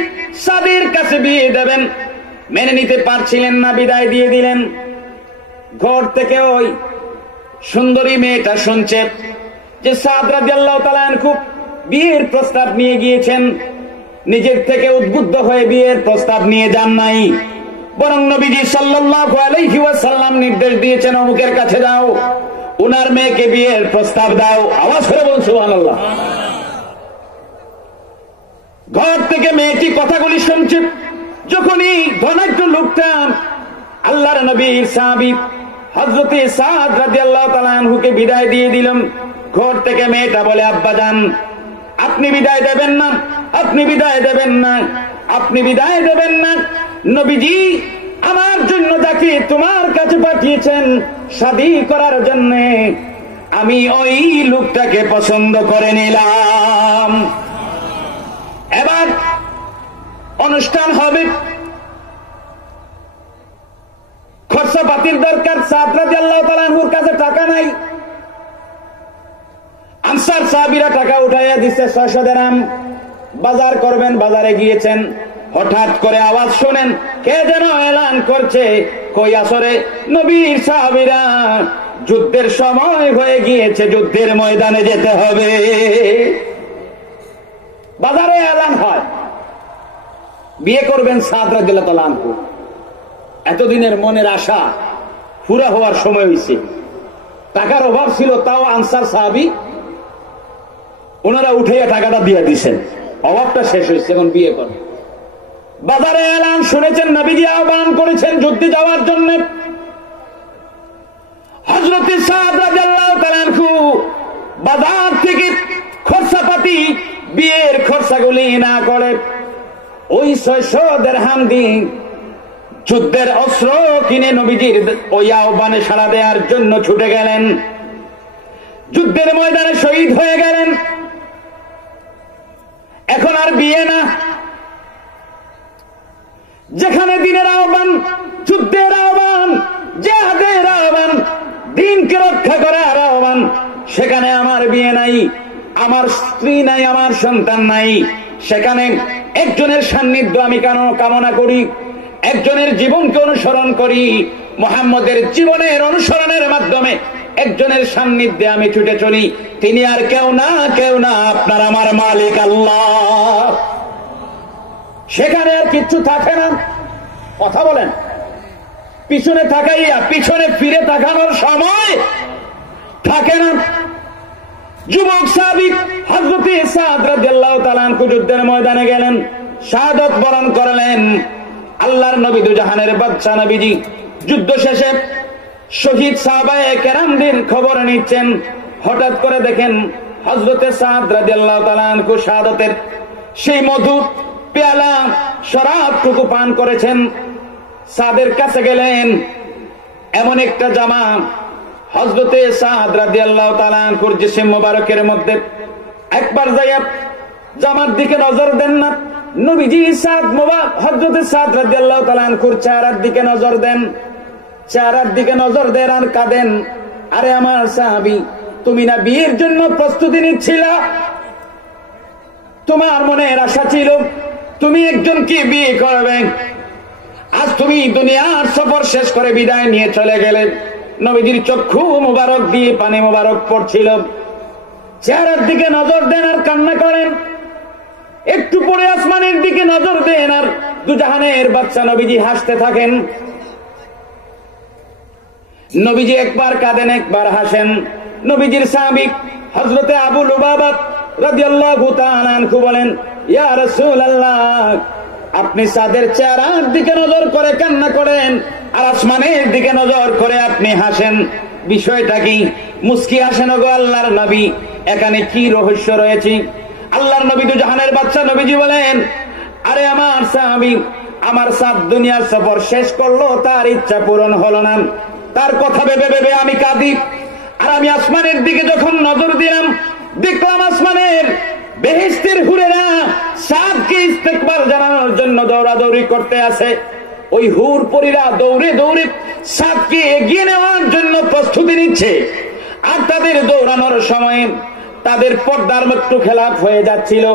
সাদের কাছে বিয়ে দেবেন, মেনে নিতে পারছিলেন না, বিদায় দিয়ে দিলেন। ঘর থেকে ওই সুন্দরী মেয়েটা শুনছে যে সাদ রাদিয়াল্লাহু তাআলা আনহু বিয়ের প্রস্তাব নিয়ে গিয়েছেন। নিজের থেকে উদ্বুদ্ধ হয়ে বিয়ের প্রস্তাব নিয়ে যান নাই, বরং নবীজি সাল্লাল্লাহু আলাইহি ওয়াসাল্লাম নির্দেশ দিয়েছেন, অমুকের কাছে যাও, উনার মেয়েকে বিয়ের প্রস্তাব দাও। আওয়াজ করে বলুন সুবহানাল্লাহ। ঘর থেকে মেয়েটি কথাগুলি শুনছে। যখনই ধনাঢ্য লোকটা আল্লাহর নবীর সাহাবী হযরতে সাদ রাদিয়াল্লাহু তাআলা আনহুকে বিদায় দিয়ে দিলাম, ঘর থেকে মেয়েটা বলে, আব্বাজান, আপনি বিদায় দেবেন না, আপনি বিদায় দেবেন না, আপনি বিদায় দেবেন না। নবীজি আমার জন্য যাকে তোমার কাছে পাঠিয়েছেন শাদী করার জন্য, আমি ওই লোকটাকে পছন্দ করে নিলাম। এবার অনুষ্ঠান হবে, খরচাপাতির দরকার। সাদ রাদিয়াল্লাহু তাআলা আনহুর কাছে টাকা নাই। আনসার সাহাবীরা টাকা উঠাইয়া দিচ্ছে 600 দিরহাম। বাজার করবেন, বাজারে গিয়েছেন, হঠাৎ করে আওয়াজ শোনেন, কে যেন এলান করছে, কই আসরে নবীর সাহাবীরা, যুদ্ধের সময় হয়ে গিয়েছে, যুদ্ধের ময়দানে যেতে হবে। বাজারে এলান হয়, বিয়ে করবেন সাদ রাদিয়াল্লাহু তাআলা আনহু। এতদিনের মনের আশা পুরা হওয়ার সময় হয়েছে। টাকার অভাব ছিল, তাও আনসার সাহাবী ওনারা উঠাইয়া টাকাটা দিয়ে দিচ্ছেন, অভাবটা শেষ হয়েছে, এখন বিয়ে করে। বাজারে এলান শুনেছেন, নবীজি আহ্বান করেছেন যুদ্ধে যাওয়ার জন্য। হযরতে সাদ রাদিয়াল্লাহু তাআলা আনহু বাজার থেকে খরচাপাতি, বিয়ের খরচাগুলি না করে ওই 600 দিরহাম দিয়ে যুদ্ধের অস্ত্র কিনে নবীজির ওই আহ্বানে সাড়া দেওয়ার জন্য ছুটে গেলেন। যুদ্ধের ময়দানে শহীদ হয়ে গেলেন। এখন আর বিয়ে না, যেখানে দিনের আহ্বান, যুদ্ধের আহ্বান, জিহাদের আহ্বান, দিনকে রক্ষা করার আহ্বান, সেখানে আমার বিয়ে নাই, আমার স্ত্রী নাই, আমার সন্তান নাই। সেখানে একজনের সান্নিধ্য আমি কেন কামনা করি, একজনের জীবনকে অনুসরণ করি, মুহাম্মদের জীবনের অনুসরণের মাধ্যমে একজনের সান্নিধ্যে আমি ছুটে চলি। তিনি আর কেউ না, কেউ না, আপনার আমার মালিক আল্লাহ। সেখানে আর কিচ্ছু থাকে না। কথা বলেন, পিছনে তাকাইয়া পিছনে ফিরে তাকানোর সময় থাকে না। যুবক সাহাবী হযরতে সাদ রাদিয়াল্লাহু তাআলা আনহু যুদ্ধের ময়দানে গেলেন। শাহাদাত বরণ করলেন। আল্লাহর নবী দুজাহানের বাদশা নবীজি যুদ্ধ শেষে শহীদ সাহাবায়ে কেরামদের খবর নিচ্ছেন। হঠাৎ করে দেখেন হযরতে সাদ রাদিয়াল্লাহু তাআলা আনহু শাহাদাতের সেই মধু পেয়ালা শরাবটুকু পান করেছেন। সাদের কাছে গেলেন, এমন একটা জামা হযরতে সাদ রাদিয়াল্লাহু তাআলা আনহুর জিসম মোবারকের মধ্যে একবার যাইয়া জামার দিকে নজর দেন না। নবীজি হযরতে সাদ রাদিয়াল্লাহু তাআলা আনহুর চেহারার দিকে নজর দেন, চেহারার দিকে নজর দেন আর কাঁদেন। আরে আমার সাহাবী, তুমি না বিয়ের জন্য প্রস্তুতি নিচ্ছিলা? তোমার মনের আশা ছিল তুমি একজনকে বিয়ে করবে। আজ তুমি দুনিয়ার সফর শেষ করে বিদায় নিয়ে চলে গেলে। নবীজির চক্ষু মোবারক দিয়ে পানি মোবারক পড়ছিল। চেহারার দিকে নজর দেন আর কান্না করেন। একটু পরে আসমানের দিকে নজর দেন আর দুজাহানের বাদশা নবীজি হাসতে থাকেন। নবীজি একবার কাঁদেন, একবার হাসেন। নবীজির সাহাবী হযরতে আবু লুবাবা রাদিয়াল্লাহু তাআলা আনহু বলেন, ইয়া রাসূলুল্লাহ, আপনি সাদের চেহারার দিকে নজর করে কান্না করেন আর আসমানের দিকে নজর করে আপনি হাসেন, বিষয়টা কি? মুস্কি হাসেন গো আল্লাহর নবী, এখানে কি রহস্য রয়েছে? আল্লাহর নবী দুজাহানের বাদশা নবীজি বলেন, আরে আমার সাহাবী, আমার সাত দুনিয়ার সফর শেষ করলো, তার ইচ্ছা পূরণ হলো না। তার কথা ভেবে ভেবে আমি কাঁদি। আর আমি আসমানের দিকে যখন নজর দিলাম, দেখলাম আসমানের বেহেশতের হুরেরা সাদকে ইস্তেকবাল জানানোর জন্য দৌড়াদৌড়ি করতে আছে। ওই হুর পরীরা দৌড়ে দৌড়ে সাদকে এগিয়ে নেওয়ার জন্য প্রস্তুতি নিচ্ছে। আর তাদের দৌড়ানোর সময় তাদের পর্দার একটু খেলাফ হয়ে যাচ্ছিল।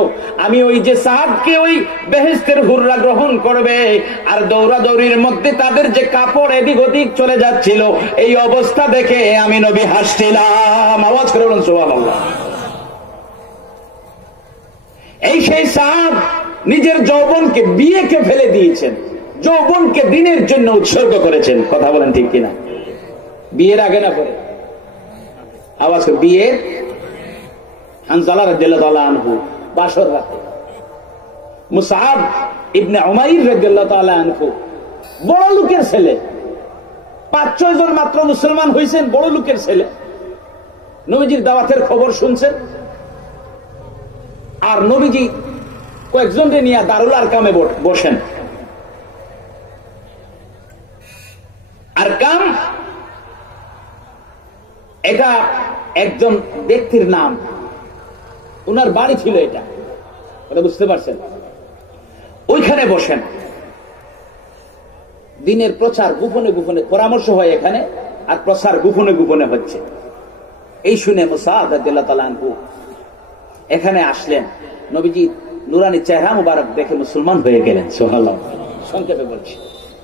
আমি ওই যে সাদকে ওই বেহেশতের হুররা গ্রহণ করবে আর দৌড়াদৌড়ির মধ্যে তাদের যে কাপড় এদিক ওদিক চলে যাচ্ছিল, এই অবস্থা দেখে আমি নবী হাসছিলাম। আওয়াজ করে বলুন সুবহানাল্লাহ। এই সেই সাদ নিজের যৌবনকে বিয়েকে ফেলে দিয়েছেন, যৌবনকে দিনের জন্য উৎসর্গ করেছেন। কথা বলেন ঠিক কিনা? বিয়ের আগে না পরে? আওয়াজ করে। বিয়ের হানজালা রাদিয়াল্লাহু তাআলা আনহু বাসর রাতে মুসআব ইবনে উমাইর রাদিয়াল্লাহু তাআলা আনহু বড় লোকের ছেলে, ৫-৬ জন মাত্র মুসলমান হয়েছেন, বড় লোকের ছেলে। নবীজির দাওয়াতের খবর শুনছেন আর নবীজি কয়েকজনকে নিয়ে দারুল আরকামে বসেন। আরকাম এটা একজন ব্যক্তির নাম, ওনার বাড়ি ছিল এটা, বুঝতে পারছেন? ওইখানে বসেন, দিনের প্রচার গোপনে গোপনে পরামর্শ হয় এখানে, আর প্রচার গোপনে গোপনে হচ্ছে। এই শুনে মুসআব রাদিয়াল্লাহু তাআলা আনহু এখানে আসলেন। নবীজি নুরানি চেহারা মুবারক দেখে মুসলমান হয়ে গেলেন। সুবহানাল্লাহ। সংক্ষেপে বলছি,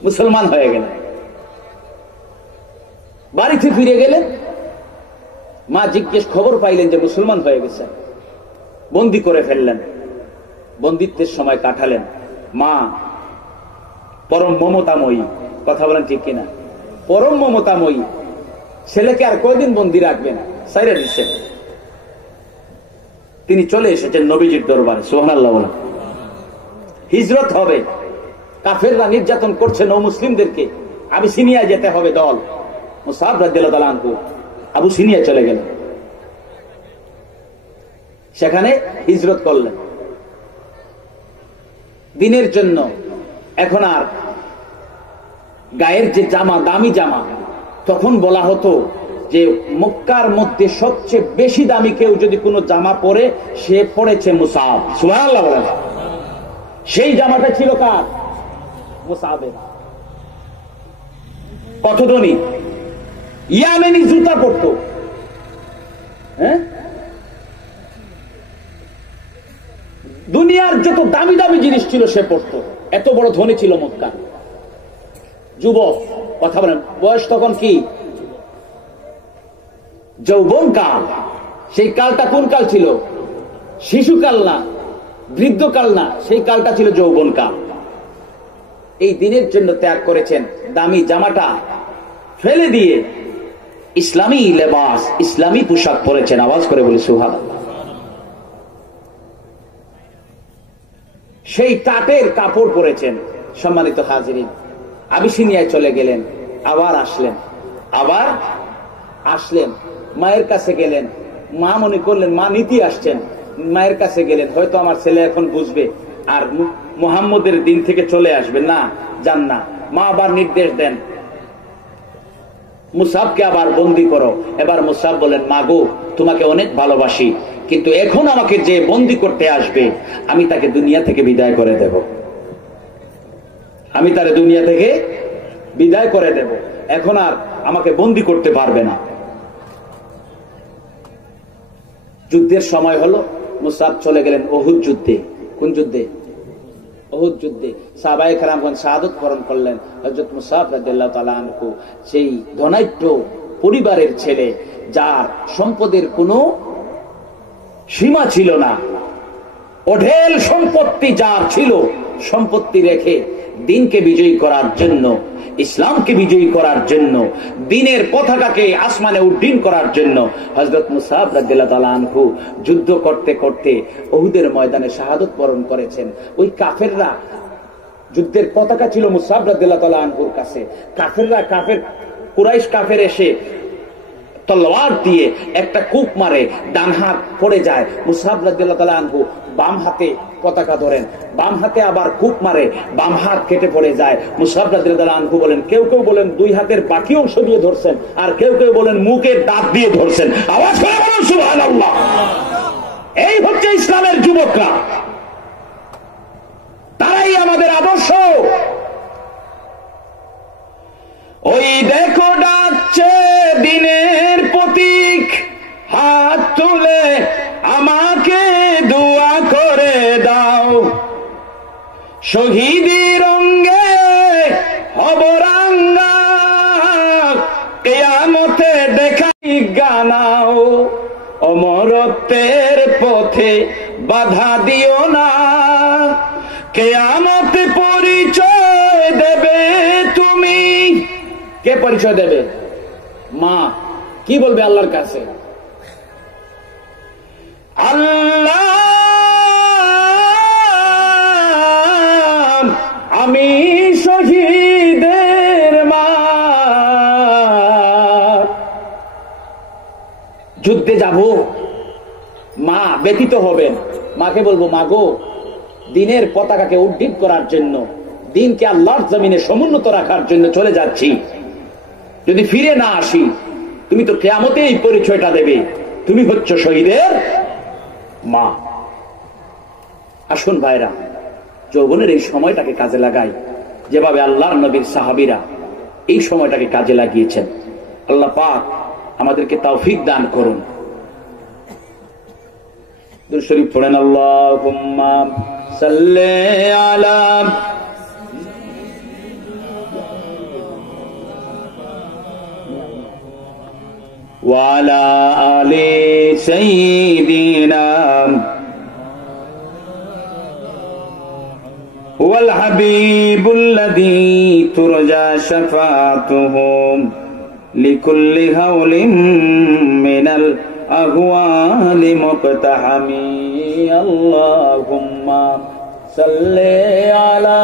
মুসলমান হয়ে গেলেন। বাড়িতে ফিরে গেলেন, মা জিজ্ঞেস খবর পাইলেন যে মুসলমান হয়ে গেছেন। বন্দী করে ফেললেন, বন্দিত্বের সময় কাটালেন। মা পরম মমতাময়ী, কথা বলেন ঠিক কিনা? পরম মমতাময়ী, ছেলেকে আর কয়দিন বন্দী রাখবেন, সাইরা দিচ্ছেন। তিনি চলে এসেছেন নবীজির দরবারে। সুবহানাল্লাহ বলেন। হিজরত হবে, কাফেররা নির্যাতন করছে নৌ মুসলিমদেরকে, আবিসিনিয়ায় যেতে হবে দল। মুসআব রাদিয়াল্লাহু তাআলা আনহু আবিসিনিয়ায় চলে গেলেন, সেখানে হিজরত করলেন দিনের জন্য। এখন আর গায়ের যে জামা, দামি জামা, তখন বলা হতো যে মক্কার মধ্যে সবচেয়ে বেশি দামি কেউ যদি কোনো জামা পরে, সে পড়েছে মুসআব। সুবহানাল্লাহ বলেন। সেই জামাটা ছিল কার? মুসআবের। কত ধনী, ইয়ামেনি জুতা পরতো। হ্যাঁ, দুনিয়ার যত দামি দামি জিনিস ছিল সে পড়তো। এত বড় ধনী ছিল মক্কা। যুবক, কথা বলেন, বয়স তখন কি? যৌবন কাল। সেই কালটা কোন কাল ছিল? শিশুকাল না, বৃদ্ধকাল না, সেই কালটা ছিল যৌবন কাল। এই দিনের জন্য ত্যাগ করেছেন, দামি জামাটা ফেলে দিয়ে ইসলামী লেবাস, ইসলামী পোশাক পরেছেন। আওয়াজ করে বলি সুবহানাল্লাহ। সেই টাটের কাপড় পরেছেন। সম্মানিত হাজিরিন, আবিসিনিয়ায় চলে গেলেন, আবার আসলেন, মায়ের কাছে গেলেন। মা মনে করলেন মা নীতি আসছেন, মায়ের কাছে গেলেন, হয়তো আমার ছেলে এখন বুঝবে আর মুহাম্মদের দিন থেকে চলে আসবে, না যান না। মা আবার নির্দেশ দেন, মুসাবকে আবার বন্দী করো। এবার মুসাব বলেন, মা গো, তোমাকে অনেক ভালোবাসি, কিন্তু এখন আমাকে যে বন্দী করতে আসবে আমি তাকে দুনিয়া থেকে বিদায় করে দেব, আমি তারে দুনিয়া থেকে বিদায় করে দেব, এখন আর আমাকে বন্দী করতে পারবে না। যুদ্ধের সময় হলো, মুসাব চলে গেলেন উহুদ যুদ্ধে। কোন যুদ্ধে? উহুদ যুদ্ধে। সাহাবায়ে কেরামগণ শাহাদাত বরণ করলেন। হযরত মুসাব রাদিয়াল্লাহু তাআলা আনহু সেই ধনাঢ্য পরিবারের ছেলে, যার সম্পদের কোনো সীমা ছিল না, অঢেল সম্পত্তি যার ছিল, সম্পত্তি রেখে দিনকে বিজয়ী করার জন্য, ইসলামকে বিজয়ী করার জন্য, দিনের পতাকাকে আসমানে উড্ডীন করার জন্য হযরত মুসাব রাদিয়াল্লাহু তাআলা আনহু যুদ্ধ করতে করতে উহুদের ময়দানে শাহাদাত বরণ করেছেন। ওই কাফেররা, যুদ্ধের পতাকা ছিল মুসাব রাদিয়াল্লাহু তাআলা আনহুর কাছে। কুরাইশ কাফের এসে তলোয়ার দিয়ে একটা কূপ মারে, ডান হাত পড়ে যায়। মুসাব রাদিয়াল্লাহু তাআলা আনহু বাম হাতে পতাকা ধরেন, বাম হাতে আবার কূপ মারে, বাম হাত কেটে পড়ে যায়। মুসাব রাদিয়াল্লাহু তাআলা আনহু বলেন, কেউ কেউ বলেন দুই হাতের বাকি অংশ দিয়ে ধরছেন, আর কেউ কেউ বলেন মুখের দাঁত দিয়ে ধরছেন। আওয়াজ করে বলুন সুবহানাল্লাহ। এই হচ্ছে ইসলামের যুবকরা, তারাই আমাদের আদর্শ। ওই দেখো ডাকছে দিনের প্রতীক, হাত তুলে আমাকে দোয়া করে দাও, শহীদি রঙ্গে হব রাঙ্গা, কিয়ামতে দেখাই গানাও, অমরত্বের পথে বাধা দিও না, কিয়ামতে পরিচয় দেবে তুমি। কে পরিচয় দেবে? মা। কি বলবে আল্লাহর কাছে? আল্লাহ, আমি শহীদের মা। যুদ্ধে যাব, মা ব্যতীত হবেন। মাকে বলবো, মা গো, দিনের পতাকাকে উড্ডীন করার জন্য, দিনকে আল্লাহর জমিনে সমুন্নত রাখার জন্য চলে যাচ্ছি, যদি ফিরে না আসি তুমি তো কিয়ামতে এই পরিচয়টা দেবে, তুমি হচ্ছ শহীদের মা। আসুন ভাইরা, যৌবনের এই সময়টাকে কাজে লাগাই, যেভাবে আল্লাহর নবীর সাহাবীরা এই সময়টাকে কাজে লাগিয়েছেন। আল্লাহ পাক আমাদেরকে তৌফিক দান করুন। দুরূদ শরীফ পড়েন, আল্লাহুম্মা সাল্লি আলা وعلى آل سيدنا هو الحبيب الذي ترجى شفاعته لكل هول من الأهوال مقتحم اللهم صل على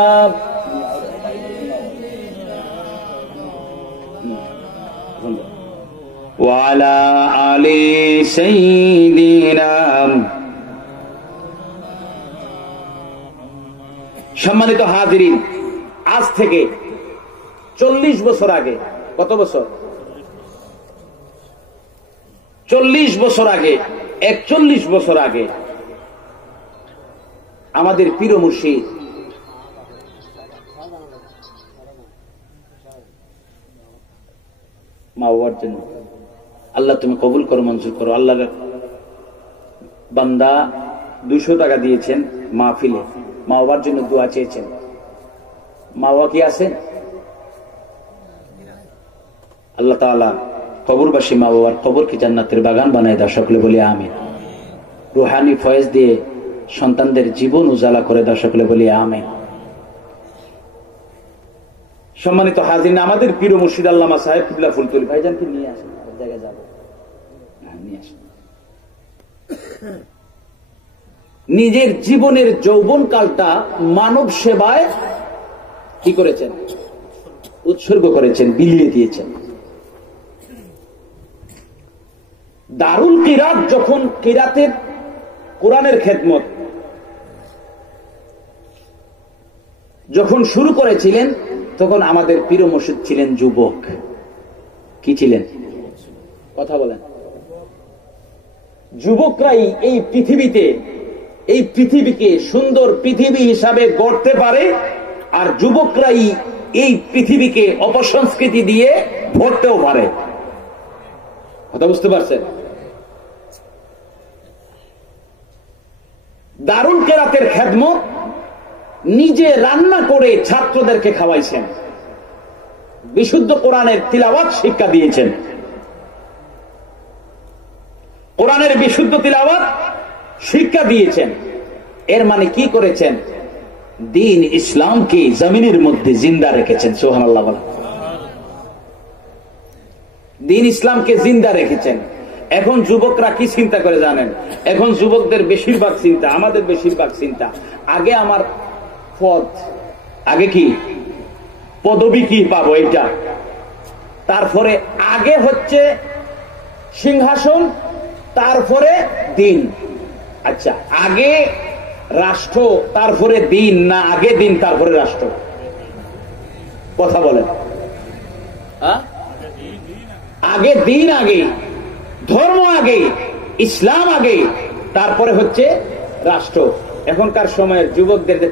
وعلى آل سيدنا। সম্মানিত হাজিরিন, আজ থেকে 40 বছর আগে, কত বছর? 40 বছর আগে, 41 বছর আগে আমাদের পীর মুর্শিদ মা বাবার জন্য, আল্লাহ তুমি কবুল করো, মঞ্জুর করো। আল্লাহর বান্দা 200 টাকা দিয়েছেন মাহফিলে, মা বাবার জন্য দোয়া চেয়েছেন। মা বাবা কি আছেন? আল্লাহ তাআলা কবরবাসী মা বাবার কবরকে জান্নাতের বাগান বানায় দাও, সকলে বলি আমিন। রুহানি ফয়েজ দিয়ে সন্তানদের জীবন উজালা করে দাও, সকলে বলি আমিন। সম্মানিত হাজিরিন, আমাদের পীর মুর্শিদ আল্লামা সাহেব কিবলা ফুলতলি ভাইজানকে নিয়ে আসেন, জায়গায় যাব, নিয়ে আসেন। নিজের জীবনের যৌবনকালটা মানব সেবায় কি করেছেন? উৎসর্গ করেছেন, বিলিয়ে দিয়েছেন। দারুল কিরাত যখন কিরাতের কোরআনের খেদমত যখন শুরু করেছিলেন, তখন আমাদের পীর মুর্শিদ ছিলেন যুবক। কি ছিলেন? কথা বলেন। যুবকরাই এই পৃথিবীকে সুন্দর পৃথিবী হিসাবে গড়তে পারে, আর যুবকরাই এই পৃথিবীকে অপসংস্কৃতি দিয়ে ভরতেও পারে। কথা বুঝতে পারছেন? দারুল কেরাতের খেদমত নিজে রান্না করে ছাত্রদেরকে খাওয়াইছেন, বিশুদ্ধ কোরআনের তিলাওয়াত শিক্ষা দিয়েছেন। কোরআনের বিশুদ্ধ তিলাওয়াত শিক্ষা দিয়েছেন। এর মানে কি করেছেন? দ্বীন ইসলামকে জমিনের মধ্যে জিন্দা রেখেছেন। সুবহানাল্লাহ বলেন। দ্বীন ইসলামকে জিন্দা রেখেছেন। এখন যুবকরা কি চিন্তা করে জানেন? এখন যুবকদের বেশিরভাগ চিন্তা, আমাদের বেশিরভাগ চিন্তা, আগে আমার পদ, আগে কি পদবী কি পাবো এটা, তারপরে আগে হচ্ছে সিংহাসন, তারপরে দিন। আচ্ছা, আগে রাষ্ট্র তারপরে দিন, না আগে দিন তারপরে রাষ্ট্র? কথা বলেন। আগে দিন, আগে ধর্ম, আগে ইসলাম, আগে তারপরে হচ্ছে রাষ্ট্র। এখনকার সময়ের যুবকদের যে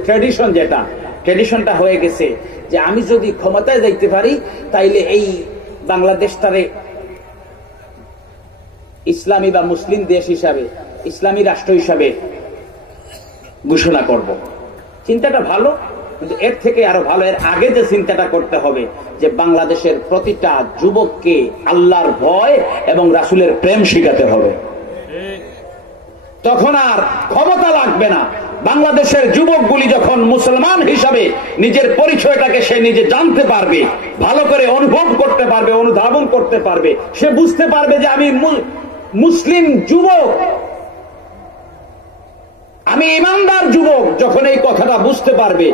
ট্রেডিশনটা হয়ে গেছে যে আমি যদি ক্ষমতায় যাইতে পারি তাইলে এই বাংলাদেশটারে ইসলামী বা মুসলিম দেশ হিসাবে, ইসলামী রাষ্ট্র হিসাবে ঘোষণা করব। চিন্তাটা ভালো, কিন্তু এর থেকে আরো ভালো, এর আগে যে চিন্তাটা করতে হবে যে বাংলাদেশের প্রতিটা যুবককে আল্লাহর ভয় এবং রাসূলের প্রেম শিখাতে হবে। তখন আর ক্ষমতা লাগবে না। বাংলাদেশের যুবকগুলি যখন মুসলমান হিসাবে নিজের পরিচয়টাকে সে নিজে জানতে পারবে, ভালো করে অনুভব করতে পারবে, অনুধাবন করতে পারবে, সে বুঝতে পারবে যে আমি মুসলিম যুবক, আমি ইমানদার যুবক। যখন এই কথাটা বুঝতে পারবে,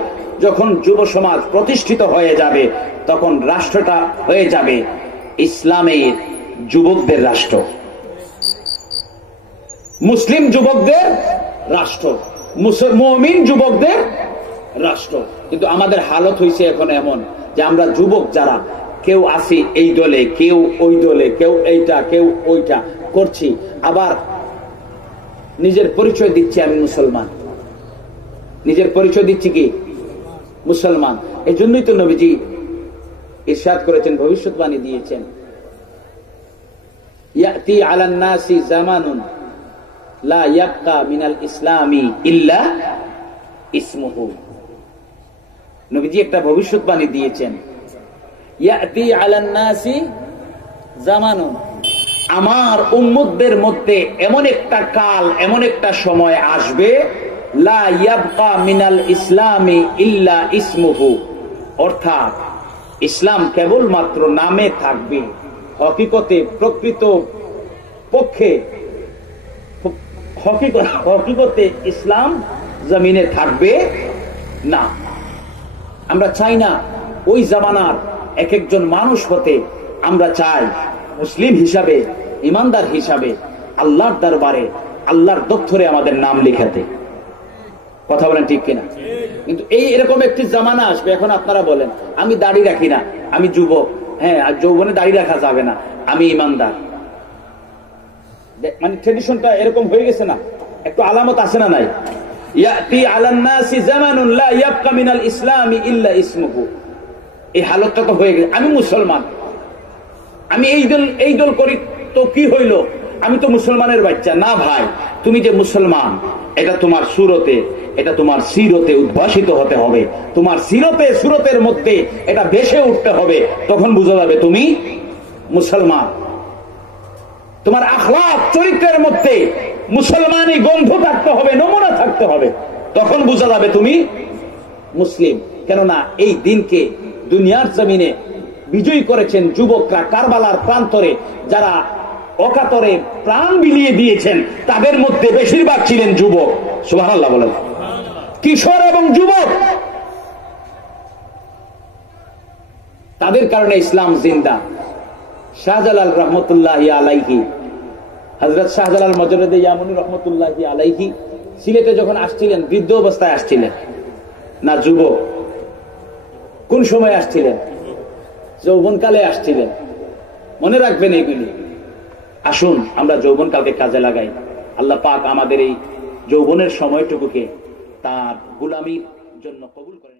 যখন যুব সমাজ প্রতিষ্ঠিত হয়ে যাবে, তখন রাষ্ট্রটা হয়ে যাবে ইসলামের যুবকদের রাষ্ট্র, মুসলিম যুবকদের রাষ্ট্র, মুমিন যুবকদের রাষ্ট্র। কিন্তু আমাদের হালত হয়েছে এখন এমন যে আমরা যুবক যারা কেউ আসি এই দলে, কেউ ওই দলে, কেউ এইটা, কেউ ওইটা করছি, আবার নিজের পরিচয় দিচ্ছি আমি মুসলমান, নিজের পরিচয় দিচ্ছি কি মুসলমান। এই জন্যই তো নবীজি ইরশাদ করেছেন, ভবিষ্যৎবাণী দিয়েছেন, ইয়াতি আলান নাসি জামানুন লা ইয়াবকা মিনাল ইসলামি ইল্লা ইসমুহু। নবীজি একটা ভবিষ্যৎবাণী দিয়েছেন, ইয়াতি আলান নাসি জামানুন, আমার উম্মতদের মধ্যে এমন একটা কাল, এমন একটা সময় আসবে, লা ইয়াবকা মিনাল ইসলামি ইল্লা ইসমুহু, অর্থাৎ ইসলাম কেবলমাত্র নামে থাকবে, হকিকতে প্রকৃত পক্ষে হকিকতে ইসলাম জমিনে থাকবে না। আমরা চাই না ওই জামানার এক একজন মানুষ হতে, আমরা চাই মুসলিম হিসাবে, ইমানদার হিসাবে আল্লাহর দরবারে, আল্লাহর দপ্তরে আমাদের নাম লিখাতে। কথা বলেন ঠিক কিনা? কিন্তু এই এরকম একটি জামানা আসবে, এখন আপনারা বলেন আমি দাড়ি রাখি না, আমি যুবক, হ্যাঁ আর যৌবনে দাড়ি রাখা যাবে না, আমি ইমানদার। মানে ট্রেডিশনটা এরকম হয়ে গেছে না? একটু আলামত আছে না নাই? ইয়াতি আলান নাসি জামানুন লা ইয়াবকা মিনাল ইসলামি ইল্লা ইসমুহু। এই হালতটা তো হয়ে গেছে, আমি মুসলমান, আমি এই দল করি তো কি হইল, আমি তো মুসলমানের বাচ্চা। না ভাই, তুমি যে মুসলমান এটা তোমার সুরতে, এটা তোমার সিরতে উদ্ভাসিত হতে হবে, তোমার সিরতে সুরতের মধ্যে এটা ভেসে উঠতে হবে, তখন বোঝা যাবে তুমি মুসলমান। তোমার আখলাক চরিত্রের মধ্যে মুসলমানি গন্ধ থাকতে হবে, নমুনা থাকতে হবে, তখন বোঝা যাবে তুমি মুসলিম। কেননা এই দিনকে দুনিয়ার জমিনে বিজয়ী করেছেন যুবকরা, কারবালার প্রান্তরে যারা অকাতরে প্রাণ বিলিয়ে দিয়েছেন, তাদের মধ্যে বেশিরভাগ ছিলেন যুবক। সুবহানাল্লাহ বলেন। কিশোর এবং যুবক, তাদের কারণে ইসলাম জিন্দা। শাহজালাল রহমতুল্লাহি আলাইহি, হযরত শাহজালাল মজরুদে ইয়ামুনি রহমতুল্লাহি আলাইহি সিলেটে যখন আসছিলেন, বৃদ্ধ অবস্থায় আসছিলেন না যুবক? কোন সময় আসছিলেন? যৌবনকালে আসছিলেন। মনে রাখবেন এগুলি। আসুন আমরা যৌবনকালকে কাজে লাগাই। আল্লাহ পাক আমাদের এই যৌবনের সময়টুকুকে তার গোলামির জন্য কবুল করেন।